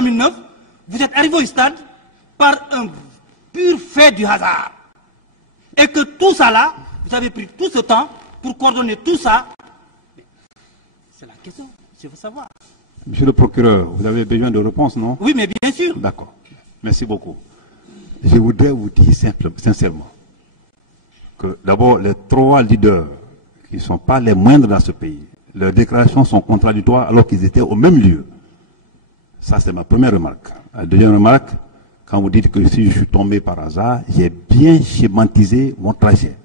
2009, vous êtes arrivé au stade par un pur fait du hasard. Et que tout ça là, vous avez pris tout ce temps pour coordonner tout ça. C'est la question, je veux savoir. Monsieur le procureur, vous avez besoin de réponses, non? Oui, mais bien sûr. D'accord. Merci beaucoup. Je voudrais vous dire sincèrement que d'abord, les 3 leaders qui ne sont pas les moindres dans ce pays, leurs déclarations sont contradictoires alors qu'ils étaient au même lieu. Ça, c'est ma première remarque. La deuxième remarque, quand vous dites que si je suis tombé par hasard, j'ai bien schématisé mon trajet.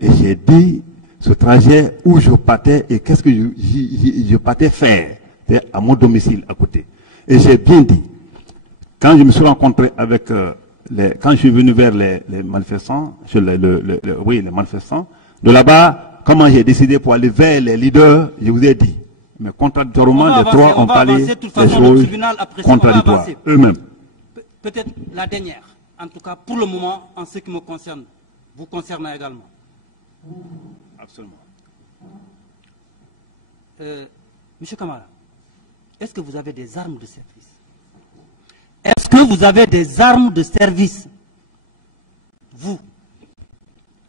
Et j'ai dit ce trajet où je partais et qu'est-ce que je partais faire. C'est à mon domicile à côté. Et j'ai bien dit, quand je me suis rencontré avec quand je suis venu vers les manifestants, les manifestants, de là-bas, comment j'ai décidé pour aller vers les leaders, je vous ai dit. Mais contradictoirement, les 3 ont parlé des choses contradictoires eux-mêmes. Peut-être la dernière, en tout cas pour le moment, en ce qui me concerne, vous concernant également. Absolument. Monsieur Camara, est-ce que vous avez des armes de service? Est-ce que vous avez des armes de service? Vous?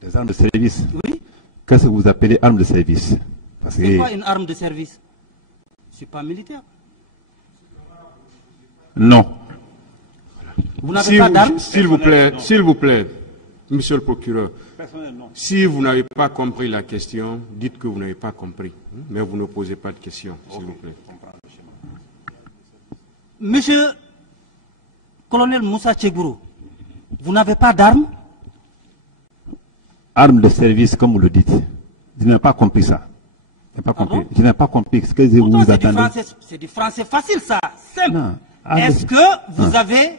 Des armes de service? Oui. Qu'est-ce que vous appelez armes de service? C'est quoi une arme de service? Je ne suis pas militaire. Non. Vous n'avez pas d'armes? S'il vous plaît, monsieur le procureur, si vous n'avez pas compris la question, dites que vous n'avez pas compris. Mais vous ne posez pas de questions, s'il vous plaît. Monsieur Colonel Moussa Tchegboro, vous n'avez pas d'armes? Armes de service, comme vous le dites. Je n'ai pas compris ça. Je n'ai pas compris ce que vous attendez. C'est du français facile, ça. Simple. Est-ce que vous avez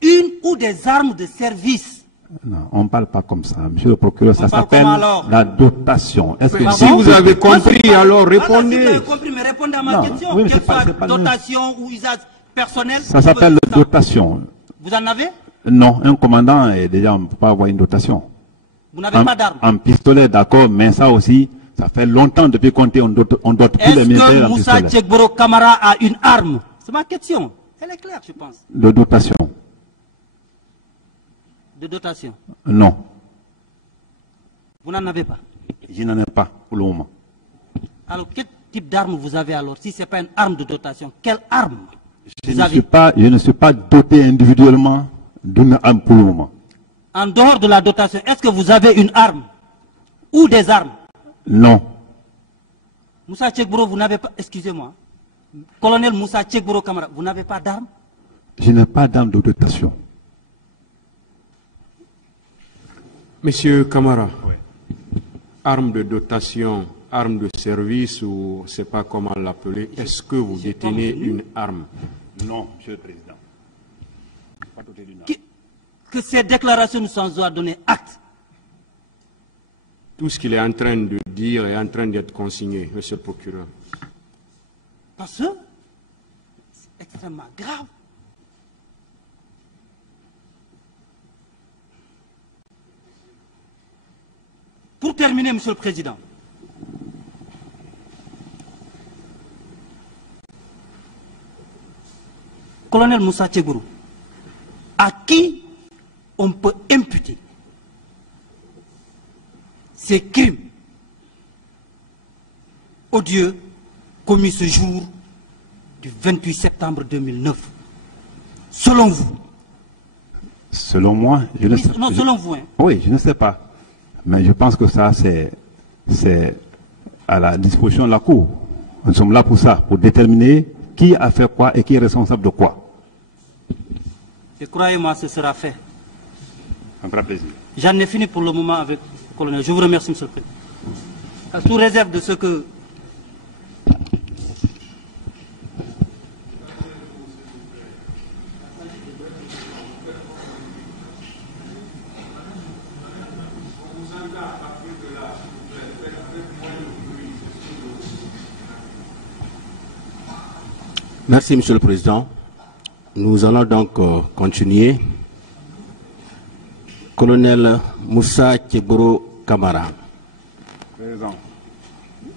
une ou des armes de service? Non, on ne parle pas comme ça. Monsieur le procureur, ça s'appelle la dotation. Si vous avez compris, alors répondez. Si vous avez compris, mais répondez à ma question. Oui, Quelle soit dotation ou usage personnel. Ça s'appelle la dotation. Vous en avez? Non, un commandant, déjà, on ne peut pas avoir une dotation. Vous n'avez pas d'armes? Un pistolet, d'accord, mais ça aussi, ça fait longtemps depuis qu'on dote tous les militaires en pistolet. Est-ce que Moussa Tchegboro Camara a une arme? C'est ma question. Elle est claire, je pense. De dotation. De dotation? Non. Vous n'en avez pas? Je n'en ai pas pour le moment. Alors, quel type d'arme vous avez alors? Si ce n'est pas une arme de dotation, quelle arme je ne suis pas doté individuellement d'une arme pour le moment. En dehors de la dotation, est-ce que vous avez une arme? Ou des armes? Non. Moussa Tchegboro, vous n'avez pas... Excusez-moi. Colonel Moussa Tchegboro Camara, vous n'avez pas d'arme? Je n'ai pas d'arme de dotation. Monsieur Camara, oui. Arme de dotation, arme de service, ou je ne sais pas comment l'appeler, est-ce que vous détenez une arme? Non, Monsieur le Président. Pas doté d'une arme. Que ces déclarations nous sont données acte. Tout ce qu'il est en train de dire est en train d'être consigné, monsieur le procureur. Parce que c'est extrêmement grave. Pour terminer, monsieur le Président, Colonel Moussa Tchegboro, à qui on peut imputer ces crimes odieux commis ce jour du 28 septembre 2009, selon vous? Selon moi, je ne sais pas. Non, selon vous. Hein. Oui, je ne sais pas. Mais je pense que ça, c'est à la disposition de la Cour. Nous sommes là pour ça, pour déterminer qui a fait quoi et qui est responsable de quoi. Et croyez-moi, ce sera fait. Un vrai plaisir. J'en ai fini pour le moment avec le colonel. Je vous remercie, monsieur le Président. Sous réserve de ce que... Merci, monsieur le Président. Nous allons donc continuer. Colonel Moussa Tchegboro Camara,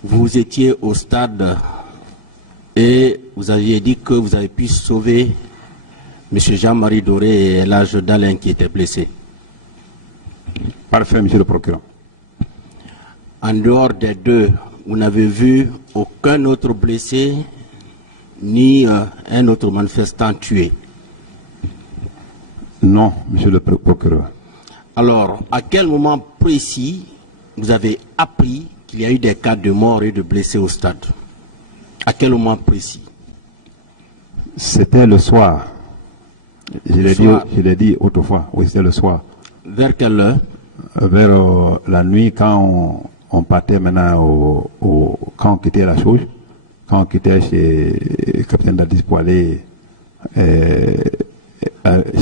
vous étiez au stade Et vous aviez dit que vous avez pu sauver M. Jean-Marie Doré et l'âge d'Alain qui étaient blessés. Parfait, monsieur le procureur. En dehors des deux, vous n'avez vu aucun autre blessé ni un autre manifestant tué. Non, monsieur le procureur. Alors, à quel moment précis vous avez appris qu'il y a eu des cas de mort et de blessés au stade? À quel moment précis? C'était le soir. Je l'ai dit autrefois. Oui, c'était le soir. Vers quelle heure? Vers la nuit, quand on partait maintenant quand on quittait la chose, quand on quittait chez le capitaine Dadis pour aller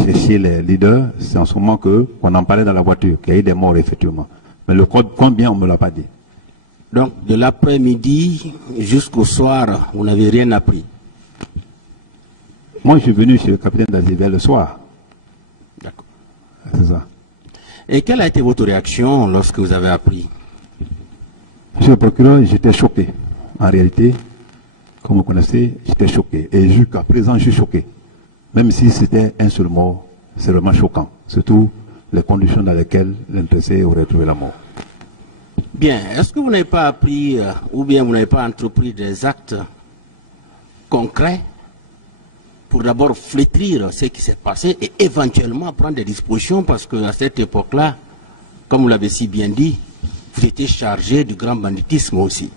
chercher les leaders, c'est en ce moment qu'on en parlait dans la voiture, qu'il y a eu des morts effectivement. Mais le combien, on ne me l'a pas dit. Donc, de l'après-midi jusqu'au soir, vous n'avez rien appris? Moi, je suis venu chez le capitaine Dadis vers le soir. D'accord. C'est ça. Et quelle a été votre réaction lorsque vous avez appris? Monsieur le procureur, j'étais choqué. En réalité, comme vous connaissez, j'étais choqué. Et jusqu'à présent, je suis choqué. Même si c'était un seul mort, c'est vraiment choquant. Surtout les conditions dans lesquelles l'intéressé aurait trouvé la mort. Bien. Est-ce que vous n'avez pas appris ou bien vous n'avez pas entrepris des actes concrets pour d'abord flétrir ce qui s'est passé et éventuellement prendre des dispositions, parce qu'à cette époque-là, comme vous l'avez si bien dit, vous étiez chargé du grand banditisme aussi.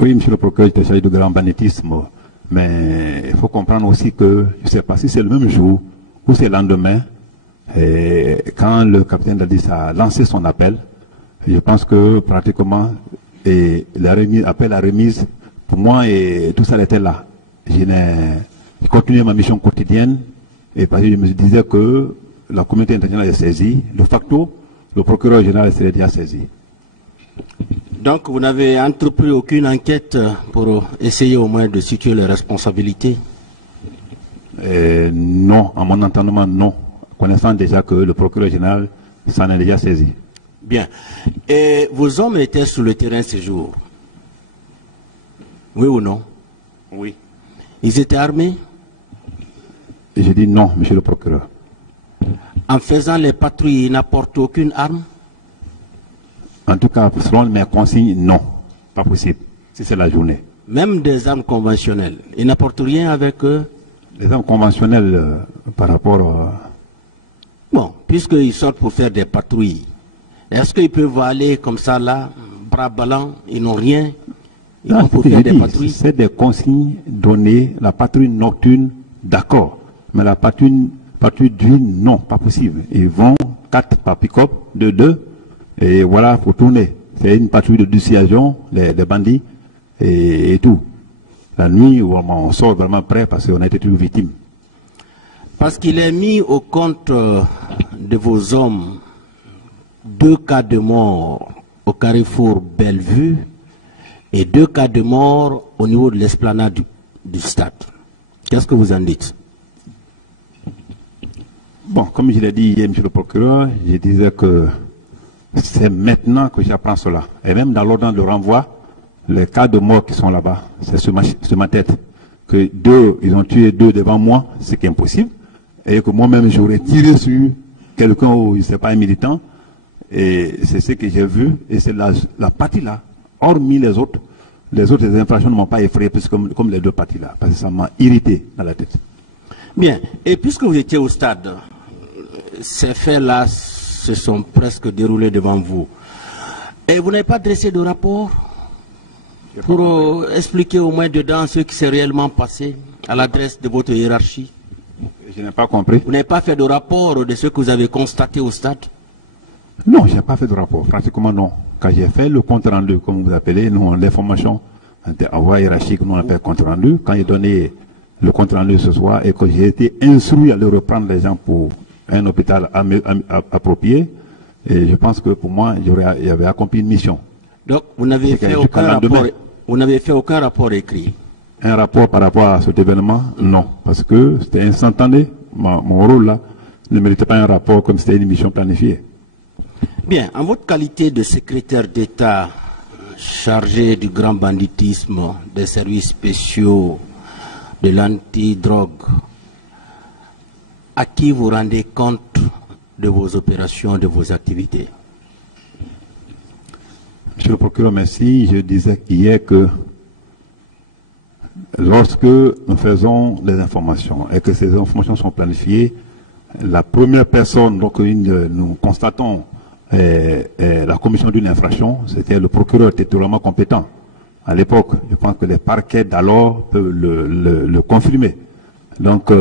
Oui, monsieur le procureur, j'étais chargé du grand banditisme, mais il faut comprendre aussi que, je ne sais pas si c'est le même jour ou c'est le lendemain, et quand le capitaine Dadis a lancé son appel, je pense que pratiquement, et la remise, appel à remise, pour moi, et tout ça était là. J'ai continué ma mission quotidienne, et parce que je me disais que la communauté internationale est saisie. De facto, le procureur général s'est déjà saisi. Donc, vous n'avez entrepris aucune enquête pour essayer au moins de situer les responsabilités? Non, à mon entendement, non. Connaissant déjà que le procureur général s'en est déjà saisi. Bien. Et vos hommes étaient sur le terrain ces jours? Oui ou non? Oui. Ils étaient armés? Et je dis non, monsieur le procureur. En faisant les patrouilles, ils n'apportent aucune arme? En tout cas, selon mes consignes, non. Pas possible, si c'est la journée. Même des armes conventionnelles, ils n'apportent rien avec eux? Les armes conventionnelles par rapport Bon, puisqu'ils sortent pour faire des patrouilles, est-ce qu'ils peuvent aller comme ça là, bras ballants, ils n'ont rien? Ils vont pour faire des patrouilles? C'est des consignes données, la patrouille nocturne, d'accord. Mais la patrouille diurne, non, pas possible. Ils vont 4 par pick-up, 2, et voilà, il faut tourner. C'est une patrouille de dissuasion, les bandits, et tout. La nuit, on sort vraiment prêt parce qu'on a été toujours victime. Parce qu'il est mis au compte de vos hommes 2 cas de mort au carrefour Bellevue et 2 cas de mort au niveau de l'esplanade du stade. Qu'est-ce que vous en dites? Bon, comme je l'ai dit hier, monsieur le procureur, je disais que c'est maintenant que j'apprends cela. Et même dans l'ordre de renvoi, les cas de mort qui sont là-bas, c'est sur ma tête. Que ils ont tué 2 devant moi, c'est qui est impossible. Et que moi-même, j'aurais tiré sur quelqu'un ou, je ne sais pas, un militant. Et c'est ce que j'ai vu. Et c'est la partie-là. Hormis les autres infractions ne m'ont pas effrayé, comme les 2 parties-là. Parce que ça m'a irrité dans la tête. Bien. Et puisque vous étiez au stade, ces faits-là se sont presque déroulés devant vous. Et vous n'avez pas dressé de rapport pour expliquer au moins dedans ce qui s'est réellement passé à l'adresse de votre hiérarchie? Je n'ai pas compris. Vous n'avez pas fait de rapport de ce que vous avez constaté au stade? Non, je n'ai pas fait de rapport. Pratiquement non. Quand j'ai fait le compte rendu, comme vous appelez, nous, l'information en voie hiérarchique, nous on a fait le compte rendu. Quand j'ai donné le compte rendu ce soir et que j'ai été instruit à aller reprendre les gens pour un hôpital approprié, et je pense que pour moi, j'avais accompli une mission. Donc, vous n'avez fait aucun rapport, vous n'avez fait aucun rapport écrit? Un rapport par rapport à cet événement, non. Parce que c'était instantané. Mon rôle là ne méritait pas un rapport comme c'était une mission planifiée. Bien, en votre qualité de secrétaire d'État chargé du grand banditisme des services spéciaux de l'antidrogue, à qui vous rendez compte de vos opérations, de vos activités? Monsieur le procureur, merci. Je disais hier que lorsque nous faisons des informations et que ces informations sont planifiées, la première personne, donc nous constatons la commission d'une infraction, c'était le procureur territorialement compétent. À l'époque, je pense que les parquets d'alors peuvent le confirmer. Donc,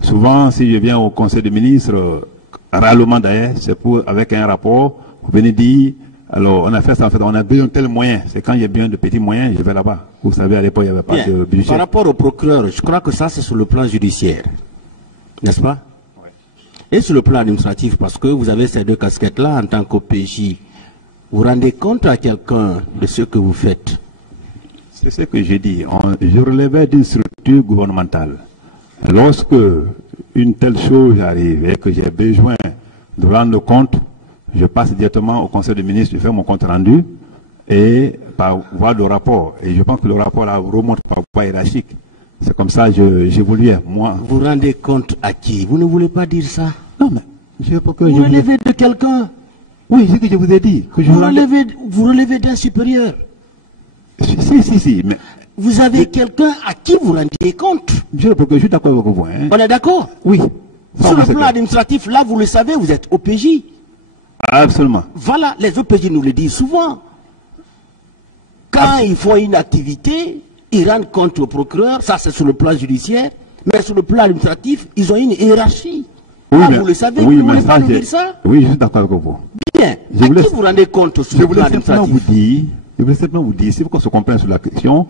souvent, si je viens au Conseil des ministres, rarement d'ailleurs, c'est pour, avec un rapport, vous venez dire, alors on a fait ça, en fait, on a besoin de tels moyens. C'est quand il y a besoin de petits moyens, je vais là-bas. Vous savez, à l'époque, il n'y avait pas de budget. Par rapport au procureur, je crois que ça, c'est sur le plan judiciaire, n'est-ce pas? Oui. Et sur le plan administratif, parce que vous avez ces deux casquettes-là en tant qu'OPJ, vous rendez compte à quelqu'un de ce que vous faites? C'est ce que j'ai dit. Je relevais d'une structure gouvernementale. Lorsque une telle chose arrive et que j'ai besoin de rendre compte, je passe directement au Conseil des ministres, je fais mon compte rendu et par voie de rapport. Et je pense que le rapport là remonte par voie hiérarchique. C'est comme ça que j'évoluais. Moi. Vous rendez compte à qui? Vous ne voulez pas dire ça? Non, mais je peux que vous relevez de quelqu'un? Oui, c'est ce que je vous ai dit. Que vous relevez d'un supérieur? Si, mais... Vous avez quelqu'un à qui vous rendez compte? Je suis d'accord avec vous. Hein. On est d'accord? Oui. Sur le plan administratif, là, vous le savez, vous êtes OPJ. Absolument. Voilà, les OPJ nous le disent souvent. Quand ils font une activité, ils rendent compte au procureur, ça c'est sur le plan judiciaire, mais sur le plan administratif, ils ont une hiérarchie. Oui, ah, mais, vous le savez, oui, vous ne mais voulez pas nous dire ça? Oui, je suis d'accord avec vous. Bien, à qui vous rendez compte sur le plan administratif? Je voulais simplement vous dire, si vous se comprenne sur la question,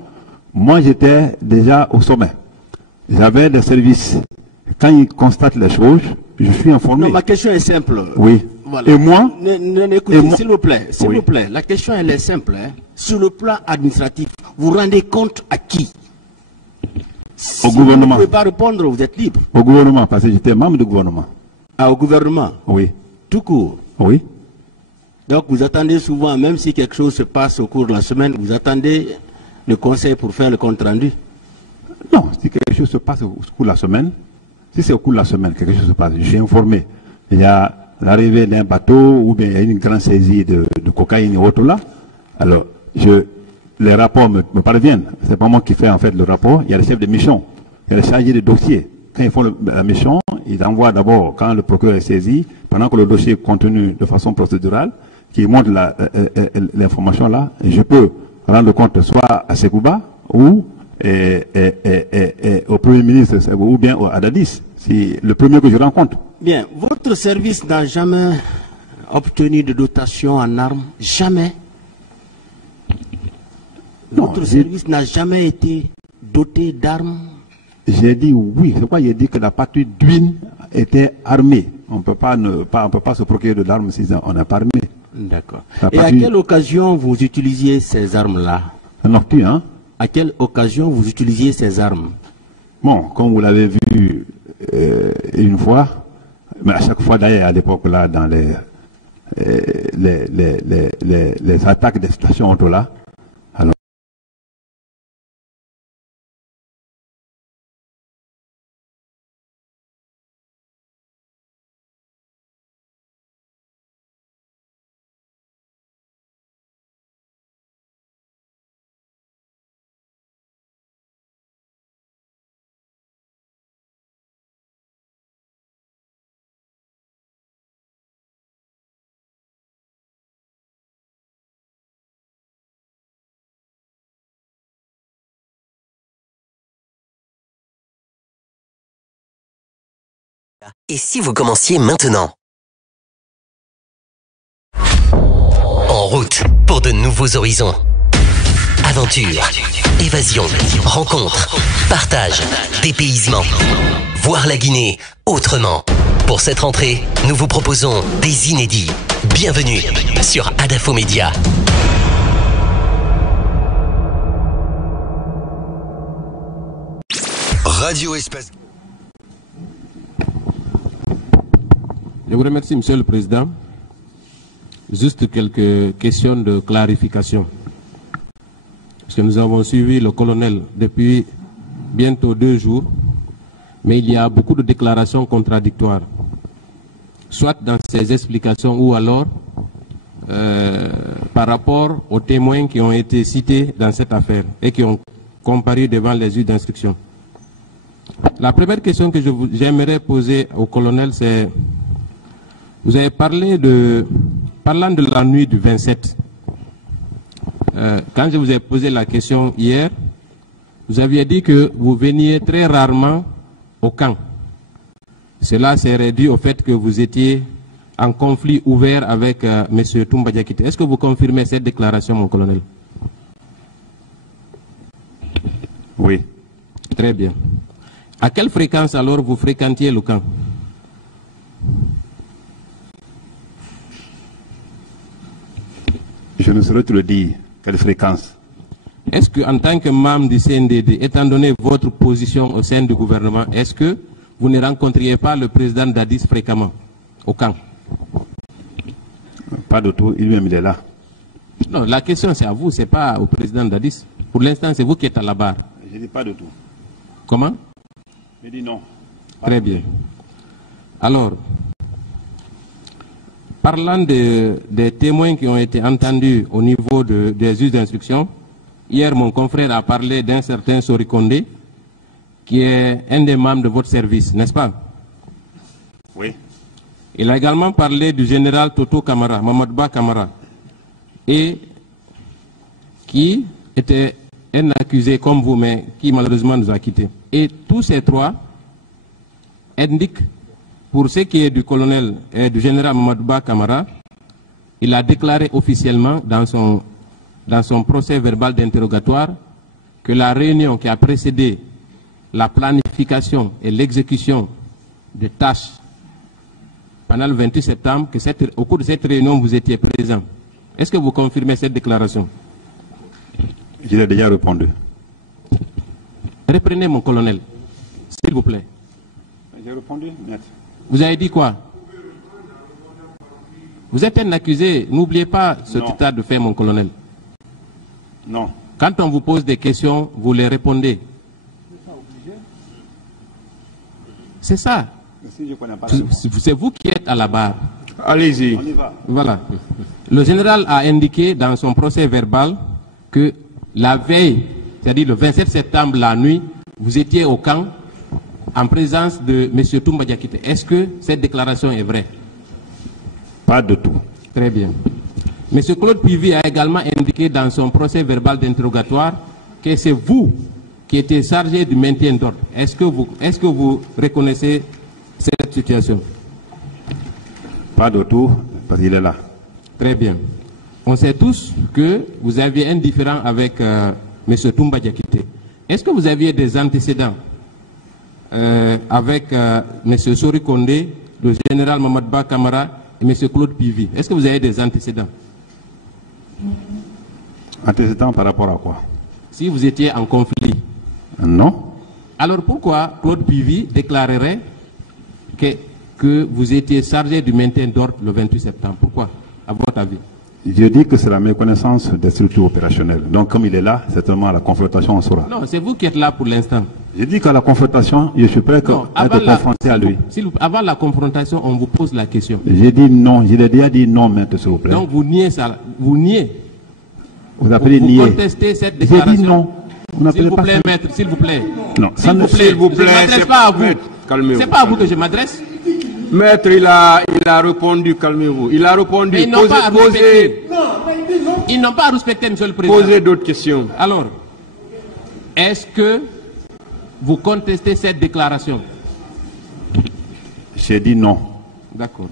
moi j'étais déjà au sommet. J'avais des services. Quand ils constatent les choses, je suis informé. Non, ma question est simple. Oui. Voilà. Et moi écoutez, s'il vous plaît, s'il vous plaît, la question elle est simple. Hein. Sur le plan administratif, vous rendez compte à qui? Au gouvernement. Vous ne pouvez pas répondre, vous êtes libre. Au gouvernement, parce que j'étais membre du gouvernement. Ah, au gouvernement? Oui. Tout court? Oui. Donc vous attendez souvent, même si quelque chose se passe au cours de la semaine, vous attendez le conseil pour faire le compte rendu? Non, si quelque chose se passe au cours de la semaine, si c'est au cours de la semaine, quelque chose se passe, je suis informé. Il y a l'arrivée d'un bateau ou bien il y a une grande saisie de cocaïne et autres là. Alors, les rapports me parviennent. C'est pas moi qui fais en fait le rapport. Il y a les chefs de mission, il y a les chargés de dossier. Quand ils font la mission, ils envoient d'abord, quand le procureur est saisi, pendant que le dossier est contenu de façon procédurale, qui montre l'information là, je peux rendre compte soit à Sekouba ou au Premier ministre ou bien à Dadis. C'est le premier que je rencontre. Bien, votre service n'a jamais obtenu de dotation en armes? Jamais? Non, votre service n'a jamais été doté d'armes? J'ai dit oui. C'est pourquoi j'ai dit que la patrouille d'Uine était armée. On ne peut pas se procurer d'armes si on n'est pas armé. D'accord. Et à quelle occasion vous utilisiez ces armes-là? Nocturne, hein? À quelle occasion vous utilisiez ces armes? Bon, comme vous l'avez vu une fois, mais à chaque fois d'ailleurs à l'époque là, dans les attaques des stations auto là, alors Et si vous commenciez maintenant? En route pour de nouveaux horizons. Aventure, évasion, rencontre, partage, dépaysement. Voir la Guinée autrement. Pour cette rentrée, nous vous proposons des inédits. Bienvenue sur Adafo Média. Radio Espace. Je vous remercie, Monsieur le Président. Juste quelques questions de clarification. parce que nous avons suivi le colonel depuis bientôt 2 jours, mais il y a beaucoup de déclarations contradictoires, soit dans ses explications ou alors par rapport aux témoins qui ont été cités dans cette affaire et qui ont comparu devant les juges d'instruction. La première question que j'aimerais poser au colonel, c'est, vous avez parlé parlant de la nuit du 27, quand je vous ai posé la question hier, vous aviez dit que vous veniez très rarement au camp. Cela serait dû au fait que vous étiez en conflit ouvert avec M. Toumba Diakité. Est-ce que vous confirmez cette déclaration, mon colonel? Oui. Très bien. À quelle fréquence alors vous fréquentiez le camp? Je ne saurais te le dire. Quelle fréquence? Est-ce qu'en tant que membre du CNDD, étant donné votre position au sein du gouvernement, est-ce que vous ne rencontriez pas le président Dadis fréquemment au camp? Pas de tout, lui-même il est là. Non, la question c'est à vous, c'est pas au président Dadis. Pour l'instant, c'est vous qui êtes à la barre. Je dis pas de tout. Comment? Je dis non. Très bien. Alors, parlant des témoins qui ont été entendus au niveau des juges d'instruction, hier mon confrère a parlé d'un certain Sori Kondé, qui est un des membres de votre service, n'est-ce pas? Oui. Il a également parlé du général Toto Kamara, Mamadba Kamara, et qui était un accusé comme vous, mais qui malheureusement nous a quittés. Et tous ces trois indiquent, pour ce qui est du colonel et du général Mamadba Kamara, il a déclaré officiellement dans son procès verbal d'interrogatoire que la réunion qui a précédé la planification et l'exécution des tâches pendant le 28 septembre, que au cours de cette réunion, vous étiez présent. Est-ce que vous confirmez cette déclaration? Je l'ai déjà répondu. Reprenez mon colonel, s'il vous plaît. J'ai répondu, maître. Vous avez dit quoi? Vous êtes un accusé, n'oubliez pas ce état de fait, mon colonel. Non. Quand on vous pose des questions, vous les répondez. C'est ça. Si je connais pas C'est vous qui êtes à la barre. Allez-y. on y va. Voilà. Le général a indiqué dans son procès verbal que la veille, c'est-à-dire le 27 septembre, la nuit, vous étiez au camp en présence de M. Toumba Diakité. Est-ce que cette déclaration est vraie? Pas de tout. Très bien. M. Claude Pivi a également indiqué dans son procès verbal d'interrogatoire que c'est vous qui étiez chargé du maintien d'ordre. Est-ce que vous reconnaissez cette situation? Pas de tout, parce qu'il est là. Très bien. On sait tous que vous aviez un différend avec M. Toumba Diakité. Est-ce que vous aviez des antécédents avec M. Sori Kondé, le général Mamadba Kamara et M. Claude Pivi? Est-ce que vous avez des antécédents? Antécédent par rapport à quoi? Si vous étiez en conflit. Non. Alors pourquoi Claude Pivi déclarerait que vous étiez chargé du maintien d'ordre le 28 septembre? Pourquoi, à votre avis? Je dis que c'est la méconnaissance des structures opérationnelles. Donc comme il est là, certainement à la confrontation on saura. Non, c'est vous qui êtes là pour l'instant. Je dis qu'à la confrontation, je suis prêt à être confronté à lui. Avant la confrontation, on vous pose la question. J'ai dit non, je l'ai déjà dit non, maître, s'il vous plaît. Donc vous niez ça, vous niez. Vous appelez Vous nier. contestez cette déclaration. J'ai dit non. S'il vous plaît, maître, s'il vous plaît. Non, s'il vous plaît, s'il vous plaît, je ne m'adresse c'est pas à vous. calmez-vous. C'est pas à vous que je m'adresse. Maître, il a répondu, calmez-vous. Il a répondu, Mais ils n'ont pas à respecter. Ils n'ont pas à respecter, monsieur le président. posez d'autres questions. Alors, est-ce que vous contestez cette déclaration? J'ai dit non. D'accord.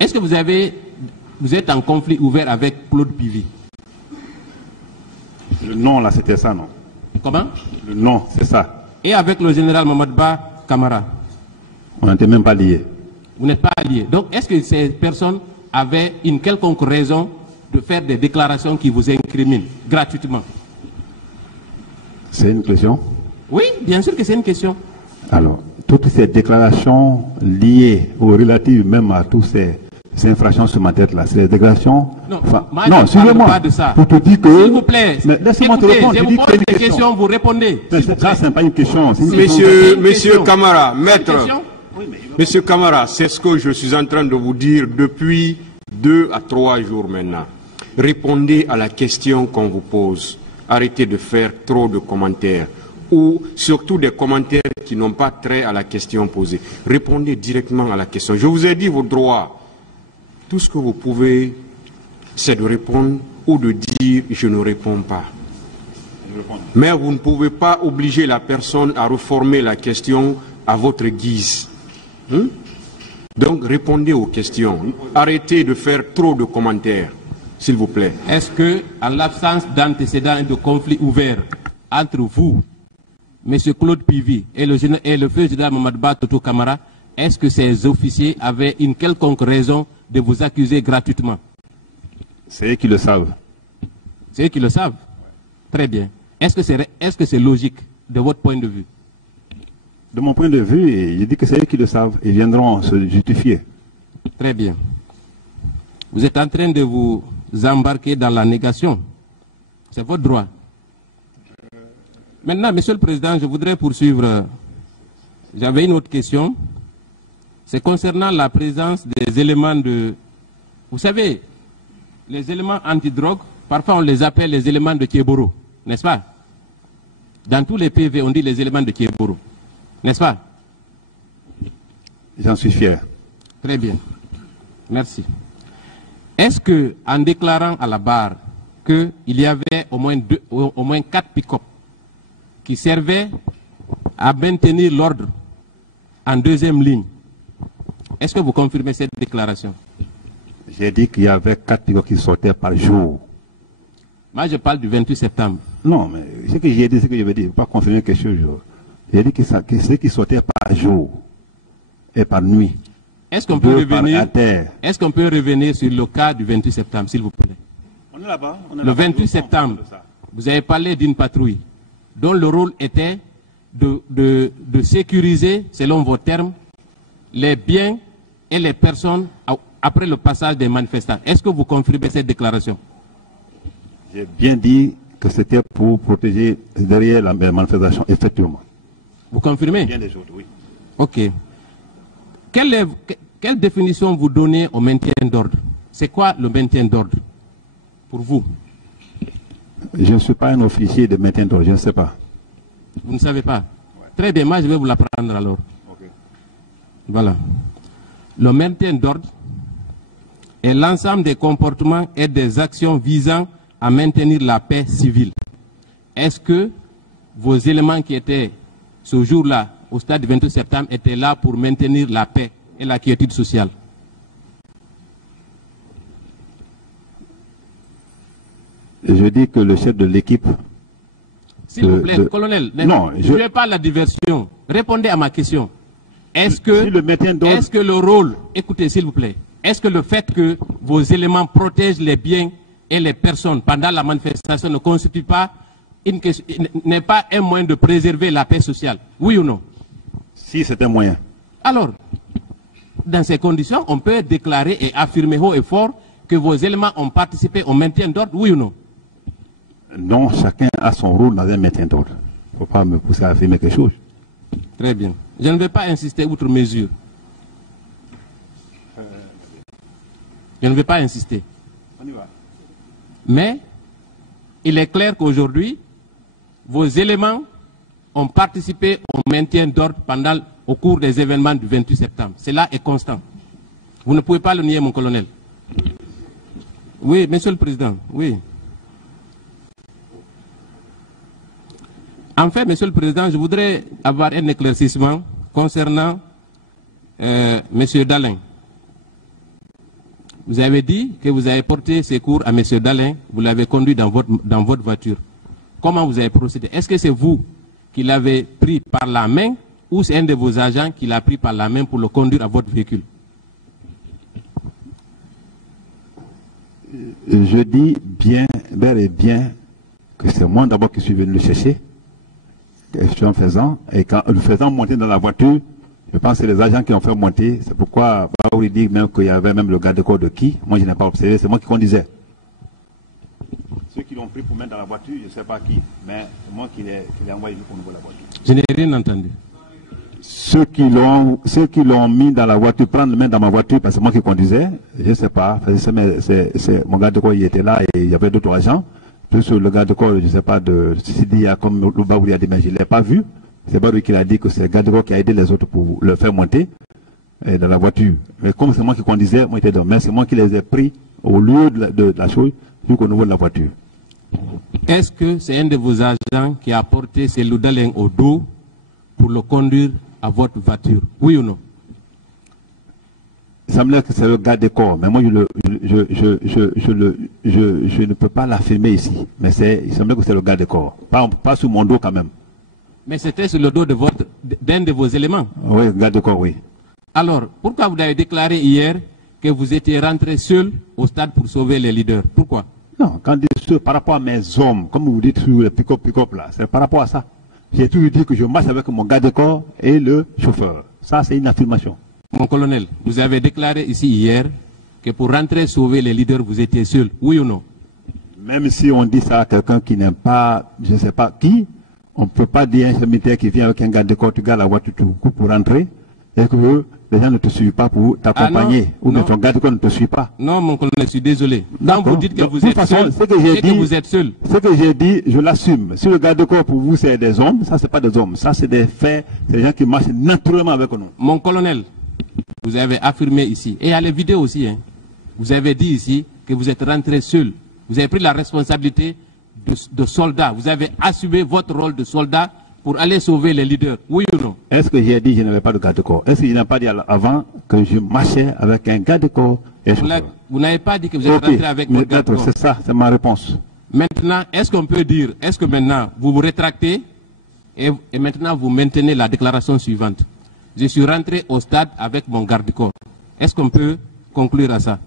Est-ce que vous êtes en conflit ouvert avec Claude Pivi? Le non, là, c'était ça, non. Comment? Le non, c'est ça. Et avec le général Mamadba Kamara? On n'était même pas liés. Vous n'êtes pas liés. Donc, est-ce que ces personnes avaient une quelconque raison de faire des déclarations qui vous incriminent gratuitement? C'est une question? Oui, bien sûr que c'est une question. Alors, toutes ces déclarations liées ou relatives même à tous ces ces infractions sur ma tête là, c'est les dégradations. Non, Enfin, moi, non, je ne suivez-moi. parle pas de ça. Pour te dire que. S'il vous plaît, Mais laissez-moi te écoutez, répondre. je Je vous dis que pose c'est une des question. questions, vous répondez. Ça, c'est pas une question. C'est une Monsieur question. Camara, Une maître, question? Monsieur Camara, c'est ce que je suis en train de vous dire depuis 2 à 3 jours maintenant. Répondez à la question qu'on vous pose. Arrêtez de faire trop de commentaires. Ou surtout des commentaires qui n'ont pas trait à la question posée. Répondez directement à la question. Je vous ai dit vos droits. Tout ce que vous pouvez, c'est de répondre ou de dire « je ne réponds pas ». Mais vous ne pouvez pas obliger la personne à reformer la question à votre guise. Donc répondez aux questions. Arrêtez de faire trop de commentaires, s'il vous plaît. Est-ce que, en l'absence d'antécédents et de conflits ouverts entre vous, M. Claude Pivy et le feu général Mamadba Toto Camara, est-ce que ces officiers avaient une quelconque raison de vous accuser gratuitement? C'est eux qui le savent. C'est eux qui le savent. Très bien. Est-ce que c'est logique de votre point de vue? De mon point de vue, je dis que c'est eux qui le savent. Ils viendront se justifier. Très bien. Vous êtes en train de vous embarquer dans la négation. C'est votre droit. Maintenant, Monsieur le Président, je voudrais poursuivre. J'avais une autre question. C'est concernant la présence des éléments de... Vous savez, les éléments antidrogue, parfois on les appelle les éléments de Kieboro, n'est-ce pas? Dans tous les PV, on dit les éléments de Kieboro, n'est-ce pas? J'en suis fier. Très bien. Merci. Est-ce que, en déclarant à la barre qu'il y avait au moins 4 pick-up qui servaient à maintenir l'ordre en deuxième ligne, est-ce que vous confirmez cette déclaration? J'ai dit qu'il y avait 4 pick-up qui sortaient par jour. Moi, je parle du 28 septembre. Non, mais ce que j'ai dit, ce que je veux dire, je ne vais pas confirmer quelque chose. J'ai dit que ceux qui sortaient par jour et par nuit. Est-ce qu'on peut revenir? Terre. Est-ce qu'on peut revenir sur le cas du 28 septembre, s'il vous plaît? On est là-bas. Le 28 septembre, vous avez parlé d'une patrouille dont le rôle était de sécuriser, selon vos termes, les biens et les personnes après le passage des manifestants. Est-ce que vous confirmez cette déclaration? J'ai bien dit que c'était pour protéger derrière la manifestation, effectivement. Vous confirmez? Bien des autres, oui. Ok. Quelle définition vous donnez au maintien d'ordre? C'est quoi le maintien d'ordre pour vous? Je ne suis pas un officier de maintien d'ordre, je ne sais pas. Vous ne savez pas? Ouais. Très bien, moi je vais vous l'apprendre alors. Okay. Voilà. Le maintien d'ordre est l'ensemble des comportements et des actions visant à maintenir la paix civile. Est-ce que vos éléments qui étaient ce jour-là, au stade du 28 septembre, étaient là pour maintenir la paix et la quiétude sociale? Je dis que le chef de l'équipe... S'il vous plaît, colonel, non, je ne veux pas la diversion. Répondez à ma question. Est-ce que, si le maintien d'ordre... est-ce que le rôle... Écoutez, s'il vous plaît. Est-ce que le fait que vos éléments protègent les biens et les personnes pendant la manifestation ne constitue pas n'est pas un moyen de préserver la paix sociale? Oui ou non? Si c'est un moyen. Alors, dans ces conditions, on peut déclarer et affirmer haut et fort que vos éléments ont participé au maintien d'ordre, oui ou non? Non, chacun a son rôle dans un maintien d'ordre. Il ne faut pas me pousser à affirmer quelque chose. Très bien. Je ne vais pas insister outre mesure. Je ne vais pas insister. On y va. Mais, il est clair qu'aujourd'hui, vos éléments ont participé au maintien d'ordre au cours des événements du 28 septembre. Cela est constant. Vous ne pouvez pas le nier, mon colonel. Oui, Monsieur le Président, oui. En fait, Monsieur le Président, je voudrais avoir un éclaircissement concernant Monsieur Dalin. Vous avez dit que vous avez porté secours à Monsieur Dalin, vous l'avez conduit dans votre voiture. Comment vous avez procédé? Est-ce que c'est vous qui l'avez pris par la main ou c'est un de vos agents qui l'a pris par la main pour le conduire à votre véhicule? Je dis bien, bel et bien, que c'est moi d'abord qui suis venu le chercher, et qu'en le faisant monter dans la voiture, Je pense que c'est les agents qui ont fait monter. C'est pourquoi Baouri dit même qu'il y avait même le garde corps de qui. Moi, je n'ai pas observé. C'est moi qui conduisais. Ceux qui l'ont pris pour mettre dans la voiture, je ne sais pas qui. Mais c'est moi qui l'ai envoyé pour nous la voiture. Je n'ai rien entendu. Ceux qui l'ont mis dans la voiture, prendre le main dans ma voiture, parce que c'est moi qui conduisais, je ne sais pas. Mon garde corps, il était là et il y avait d'autres agents. Plus le garde corps, je ne sais pas, de Sidi, comme le Baouri a dit, mais je ne l'ai pas vu. C'est Baouri qui a dit que c'est le garde corps qui a aidé les autres pour le faire monter dans la voiture. Mais comme c'est moi qui conduisais, moi j'étais dedans. Mais c'est moi qui les ai pris au lieu de la chose, jusqu'au niveau de la voiture. Est-ce que c'est un de vos agents qui a porté ces loudalins au dos pour le conduire à votre voiture? Oui ou non? Il semblait que c'est le garde des corps, mais moi je ne peux pas l'affirmer ici. Mais il semblait que c'est le garde des corps. Pas sur mon dos quand même. Mais c'était sur le dos d'un de vos éléments. Oui, garde des corps, oui. Alors, pourquoi vous avez déclaré hier que vous étiez rentré seul au stade pour sauver les leaders? Pourquoi? Non, quand je dis par rapport à mes hommes, comme vous dites sur le pick-up là, c'est par rapport à ça. J'ai toujours dit que je marche avec mon garde corps et le chauffeur. Ça, c'est une affirmation. Mon colonel, vous avez déclaré ici hier que pour rentrer sauver les leaders, vous étiez seul. Oui ou non? Même si on dit ça à quelqu'un qui n'aime pas, je ne sais pas qui, on ne peut pas dire à un militaire qui vient avec un garde corps, tu gardes la voiture tout coup pour rentrer et que les gens ne te suivent pas pour t'accompagner, ou que ton garde corps ne te suit pas. Non, mon colonel, je suis désolé. Quand vous dites que vous êtes seul, c'est que vous êtes seul. Ce que j'ai dit, je l'assume. Si le garde corps pour vous c'est des hommes, ça c'est pas des hommes, ça c'est des faits, c'est des gens qui marchent naturellement avec nous. Mon colonel, vous avez affirmé ici, et il y a les vidéos aussi, hein, vous avez dit ici que vous êtes rentré seul. Vous avez pris la responsabilité de soldat. Vous avez assumé votre rôle de soldat pour aller sauver les leaders. Oui ou non? Est-ce que j'ai dit que je n'avais pas de garde corps? Est-ce que je n'ai pas dit avant que je marchais avec un garde corps et chauffeur? Vous n'avez pas dit que vous êtes rentré avec votre garde corps. C'est ça, c'est ma réponse. Maintenant, est-ce qu'on peut dire, est-ce que maintenant vous vous rétractez et maintenant vous maintenez la déclaration suivante? Je suis rentré au stade avec mon garde corps. Est-ce qu'on peut conclure à ça?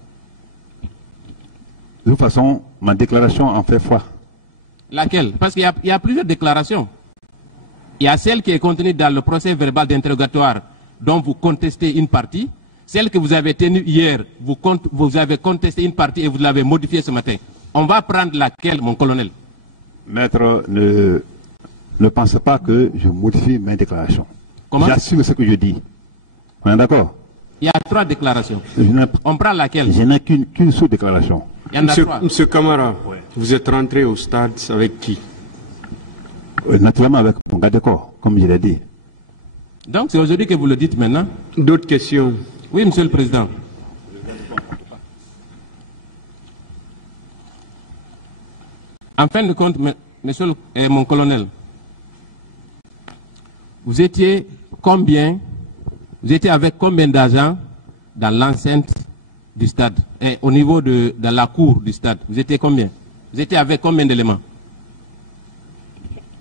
De toute façon, ma déclaration en fait foi. Laquelle? Parce qu'il y a plusieurs déclarations. Il y a celle qui est contenue dans le procès verbal d'interrogatoire dont vous contestez une partie. Celle que vous avez tenue hier, vous avez contesté une partie et vous l'avez modifiée ce matin. On va prendre laquelle, mon colonel? Maître, ne pensez pas que je modifie mes déclarations. Comment? J'assume ce que je dis. On est d'accord? Il y a 3 déclarations. On prend laquelle? Je n'ai qu'une seule déclaration. Il y en a 3. Monsieur Camara, vous êtes rentré au stade avec qui? Naturellement avec mon garde corps, comme je l'ai dit. Donc c'est aujourd'hui que vous le dites maintenant? D'autres questions? Oui, Monsieur le Président. En fin de compte, monsieur mon colonel, vous étiez avec combien d'agents dans l'enceinte du stade, et au niveau dans la cour du stade? Vous étiez combien? Vous étiez avec combien d'éléments?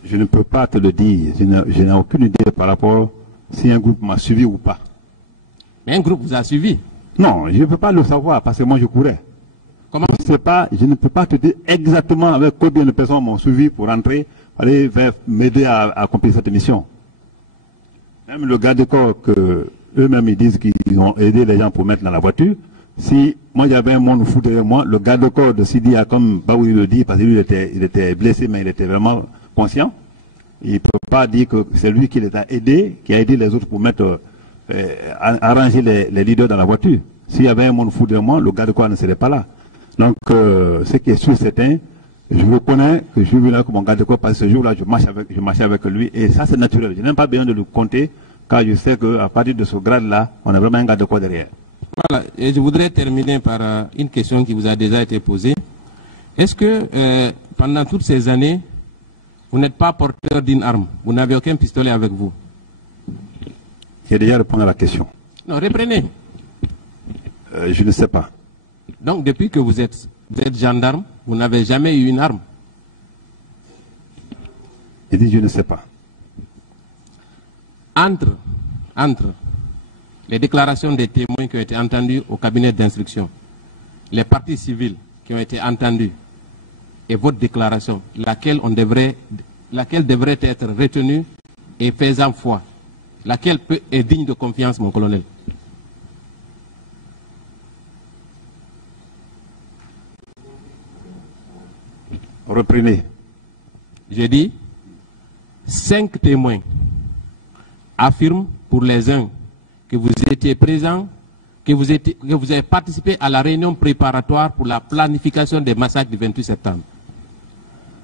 Je ne peux pas te le dire. Je n'ai aucune idée par rapport si un groupe m'a suivi ou pas. Mais un groupe vous a suivi? Non, je ne peux pas le savoir parce que moi je courais. Comment? Je ne peux pas te dire exactement avec combien de personnes m'ont suivi pour rentrer, aller vers m'aider à accomplir cette mission. Même le garde corps que eux-mêmes ils disent qu'ils ont aidé les gens pour mettre dans la voiture. Si moi j'avais un monde fou derrière moi, le garde corps de Sidi a comme Baouri le dit, parce que lui il était blessé mais il était vraiment conscient. Il ne peut pas dire que c'est lui qui les a aidés, qui a aidé les autres pour mettre, arranger les leaders dans la voiture. S'il y avait un monde fou derrière moi, le garde corps ne serait pas là. Donc, ce qui est sûr, certain, je reconnais que je suis venu là comme mon garde corps parce que ce jour-là, je marchais avec lui et ça c'est naturel. Je n'ai même pas besoin de le compter car je sais qu'à partir de ce grade-là, on a vraiment un garde corps derrière. Voilà, et je voudrais terminer par une question qui vous a déjà été posée. Est-ce que pendant toutes ces années, vous n'êtes pas porteur d'une arme? Vous n'avez aucun pistolet avec vous? J'ai déjà répondu à la question. Non, reprenez. Je ne sais pas. Donc, depuis que vous êtes gendarme, vous n'avez jamais eu une arme? Il dit je ne sais pas. Entre les déclarations des témoins qui ont été entendus au cabinet d'instruction, les parties civiles qui ont été entendues et votre déclaration, laquelle devrait être retenue et faisant foi? laquelle est digne de confiance, mon colonel. Reprenez. J'ai dit, 5 témoins affirment pour les uns que vous étiez présents, que vous avez participé à la réunion préparatoire pour la planification des massacres du 28 septembre.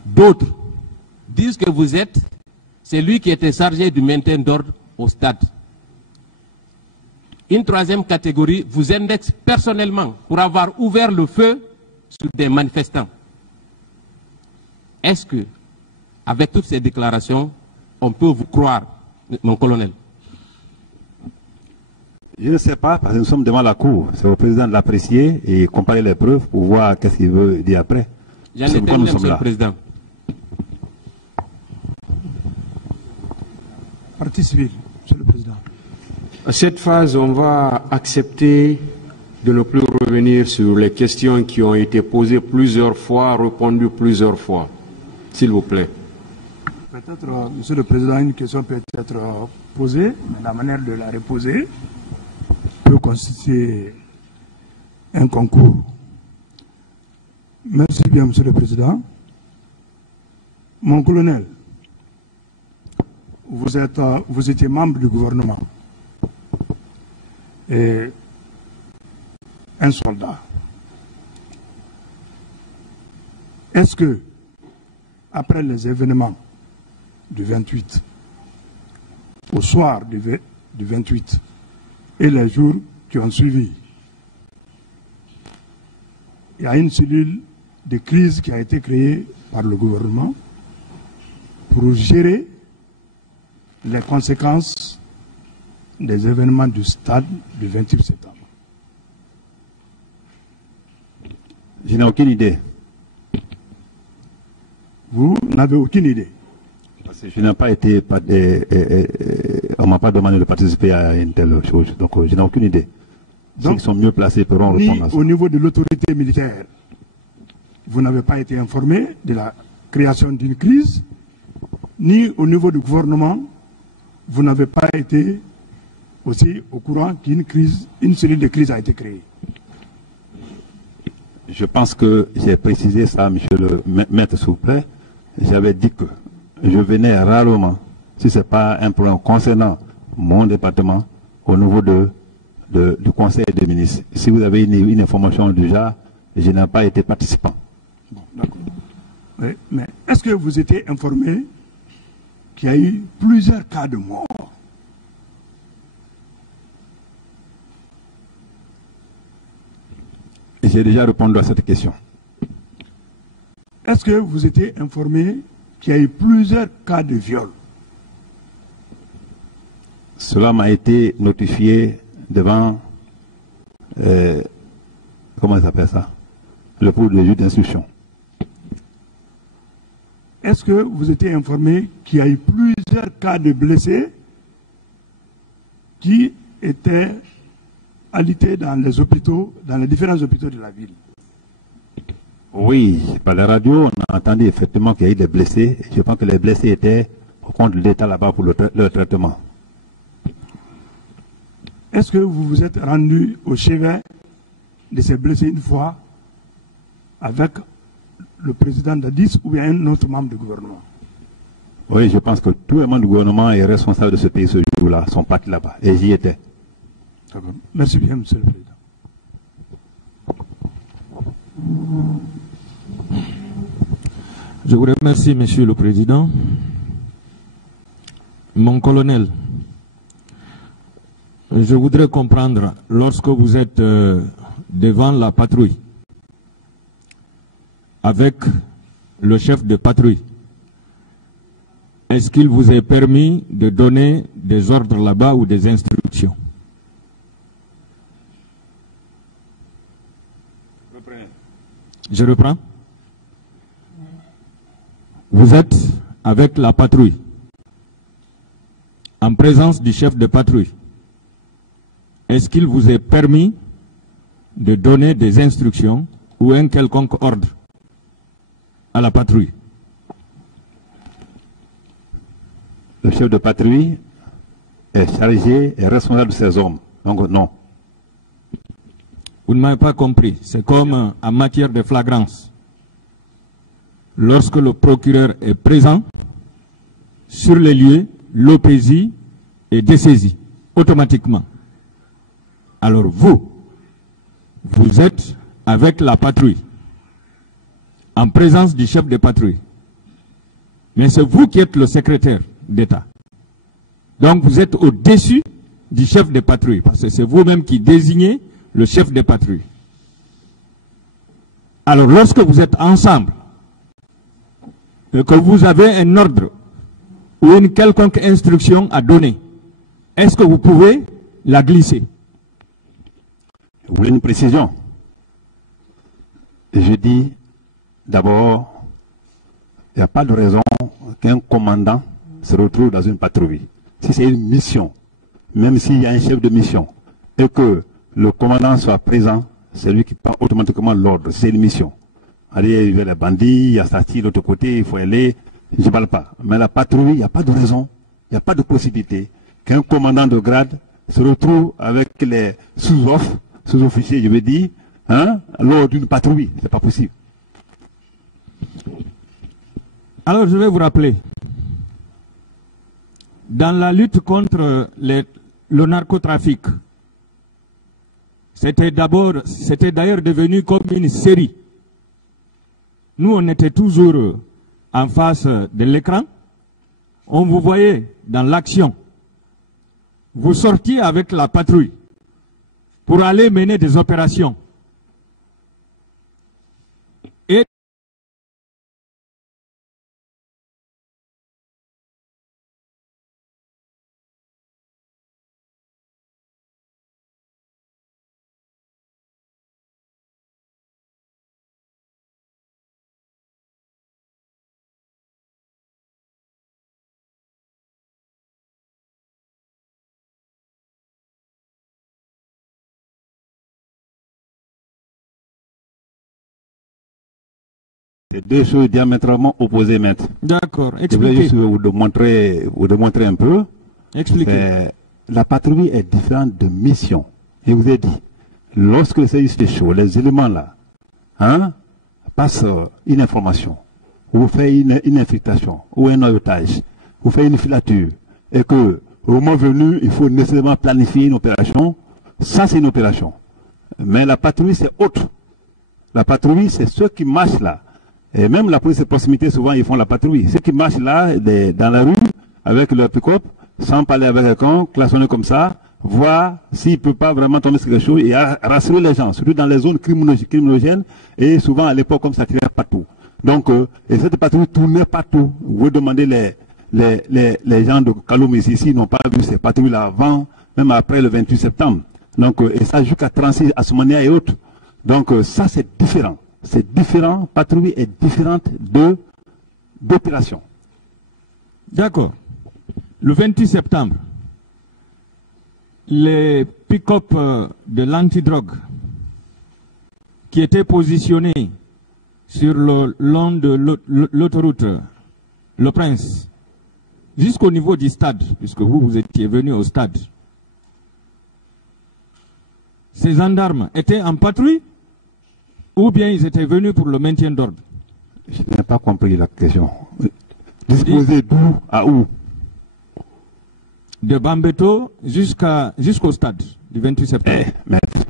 D'autres disent que vous êtes celui qui était chargé du maintien d'ordre au stade. Une troisième catégorie vous indexe personnellement pour avoir ouvert le feu sur des manifestants. Est-ce que, avec toutes ces déclarations, on peut vous croire, mon colonel? Je ne sais pas, parce que nous sommes devant la cour. C'est au président de l'apprécier et comparer les preuves pour voir qu'est-ce qu'il veut dire après. J'en ai terminé, monsieur le président. Partie civile, monsieur le président. À cette phase, on va accepter de ne plus revenir sur les questions qui ont été posées plusieurs fois, répondues plusieurs fois. S'il vous plaît. Peut-être, monsieur le président, une question peut être posée, mais la manière de la reposer peut constituer un concours. Merci bien, monsieur le président. Mon colonel, vous étiez membre du gouvernement et un soldat. Est-ce que, après les événements du 28, au soir du 28 et les jours qui ont suivi, il y a une cellule de crise qui a été créée par le gouvernement pour gérer les conséquences des événements du stade du 28 septembre. Je n'ai aucune idée. Vous n'avez aucune idée? Parce que je n'ai pas été... on ne m'a pas demandé de participer à une telle chose. Donc je n'ai aucune idée. Ceux qui sont mieux placés pourront répondre à ça. Au niveau de l'autorité militaire, vous n'avez pas été informé de la création d'une crise, ni au niveau du gouvernement, vous n'avez pas été aussi au courant qu'une crise, une série de crises a été créée. Je pense que j'ai précisé ça, monsieur le maître, s'il vous plaît. J'avais dit que je venais rarement, si ce n'est pas un problème concernant mon département, au niveau du Conseil des ministres. Si vous avez une information du genre, je n'ai pas été participant. Bon, d'accord. Oui, mais est-ce que vous étiez informé qu'il y a eu plusieurs cas de mort? J'ai déjà répondu à cette question. Est-ce que vous étiez informé qu'il y a eu plusieurs cas de viol? Cela m'a été notifié devant, comment ça s'appelle ça? Le pouls de juge d'instruction. Est-ce que vous étiez informé qu'il y a eu plusieurs cas de blessés qui étaient alités dans les hôpitaux, dans les différents hôpitaux de la ville? Oui, par la radio, on a entendu effectivement qu'il y a eu des blessés. Je pense que les blessés étaient au compte de l'État là-bas pour leur traitement. Est-ce que vous vous êtes rendu au chevet de ces blessés une fois avec le président d'Addis ou bien un autre membre du gouvernement? Oui, je pense que tout le monde du gouvernement est responsable de ce pays ce jour-là, sont partis là-bas. Et j'y étais. D'accord. Merci bien, monsieur le président. Je vous remercie, monsieur le président. Mon colonel, je voudrais comprendre, lorsque vous êtes devant la patrouille, avec le chef de patrouille, est-ce qu'il vous est permis de donner des ordres là-bas ou des instructions? Je reprends. Vous êtes avec la patrouille, en présence du chef de patrouille. Est-ce qu'il vous est permis de donner des instructions ou un quelconque ordre à la patrouille? Le chef de patrouille est chargé et responsable de ces hommes. Donc non. Vous ne m'avez pas compris. C'est comme en matière de flagrance. Lorsque le procureur est présent, sur les lieux, l'OPJ est dessaisie automatiquement. Alors vous êtes avec la patrouille, en présence du chef de patrouille. Mais c'est vous qui êtes le secrétaire d'État. Donc vous êtes au-dessus du chef de patrouille, parce que c'est vous-même qui désignez le chef de patrouille. Alors lorsque vous êtes ensemble, et que vous avez un ordre ou une quelconque instruction à donner, est-ce que vous pouvez la glisser? Vous voulez une précision? Je dis d'abord, il n'y a pas de raison qu'un commandant se retrouve dans une patrouille. Si c'est une mission, même s'il y a un chef de mission, et que le commandant soit présent, c'est lui qui prend automatiquement l'ordre. C'est une mission. Allez vers les bandits, il y a Sati de l'autre côté, il faut aller. Je ne parle pas. Mais la patrouille, il n'y a pas de raison, il n'y a pas de possibilité qu'un commandant de grade se retrouve avec les sous-officiers, je veux dire, lors d'une patrouille. Ce n'est pas possible. Alors je vais vous rappeler, dans la lutte contre le narcotrafic, c'était d'ailleurs devenu comme une série. Nous, on était toujours en face de l'écran. On vous voyait dans l'action. Vous sortiez avec la patrouille pour aller mener des opérations. Et C'est deux choses diamétralement opposées, maître. d'accord, Je voulais expliquez. juste vous démontrer un peu. Expliquez. La patrouille est différente de mission. Je vous ai dit, lorsque le service est chaud, les éléments là, passent une information, ou vous faites une infiltration, ou un otage, vous faites une filature, et que au moment venu, il faut nécessairement planifier une opération, ça c'est une opération. Mais la patrouille c'est autre. La patrouille c'est ceux qui marchent là. Et même la police de proximité, souvent, ils font la patrouille. Ceux qui marchent là, dans la rue, avec leur pick-up, sans parler avec quelqu'un, klaxonner comme ça, voir s'il ne peut pas vraiment tomber sur quelque chose et rassurer les gens, surtout dans les zones criminogènes, et souvent à l'époque, comme ça tirait partout. Donc, et cette patrouille tournait partout. Vous demandez les gens de Kaloum ici, n'ont pas vu ces patrouilles-là avant, même après le 28 septembre. Donc, et ça jusqu'à 36, Asmania et autres. Donc, ça, c'est différent. C'est différent, patrouille est différente d'opération. D'accord. Le 28 septembre, les pick-up de l'antidrogue qui étaient positionnés sur le long de l'autoroute Le Prince, jusqu'au niveau du stade, puisque vous étiez venu au stade, ces gendarmes étaient en patrouille ou bien ils étaient venus pour le maintien d'ordre? Je n'ai pas compris la question. Disposer d'où à où? De Bambeto jusqu'au stade du 28 septembre. Maître,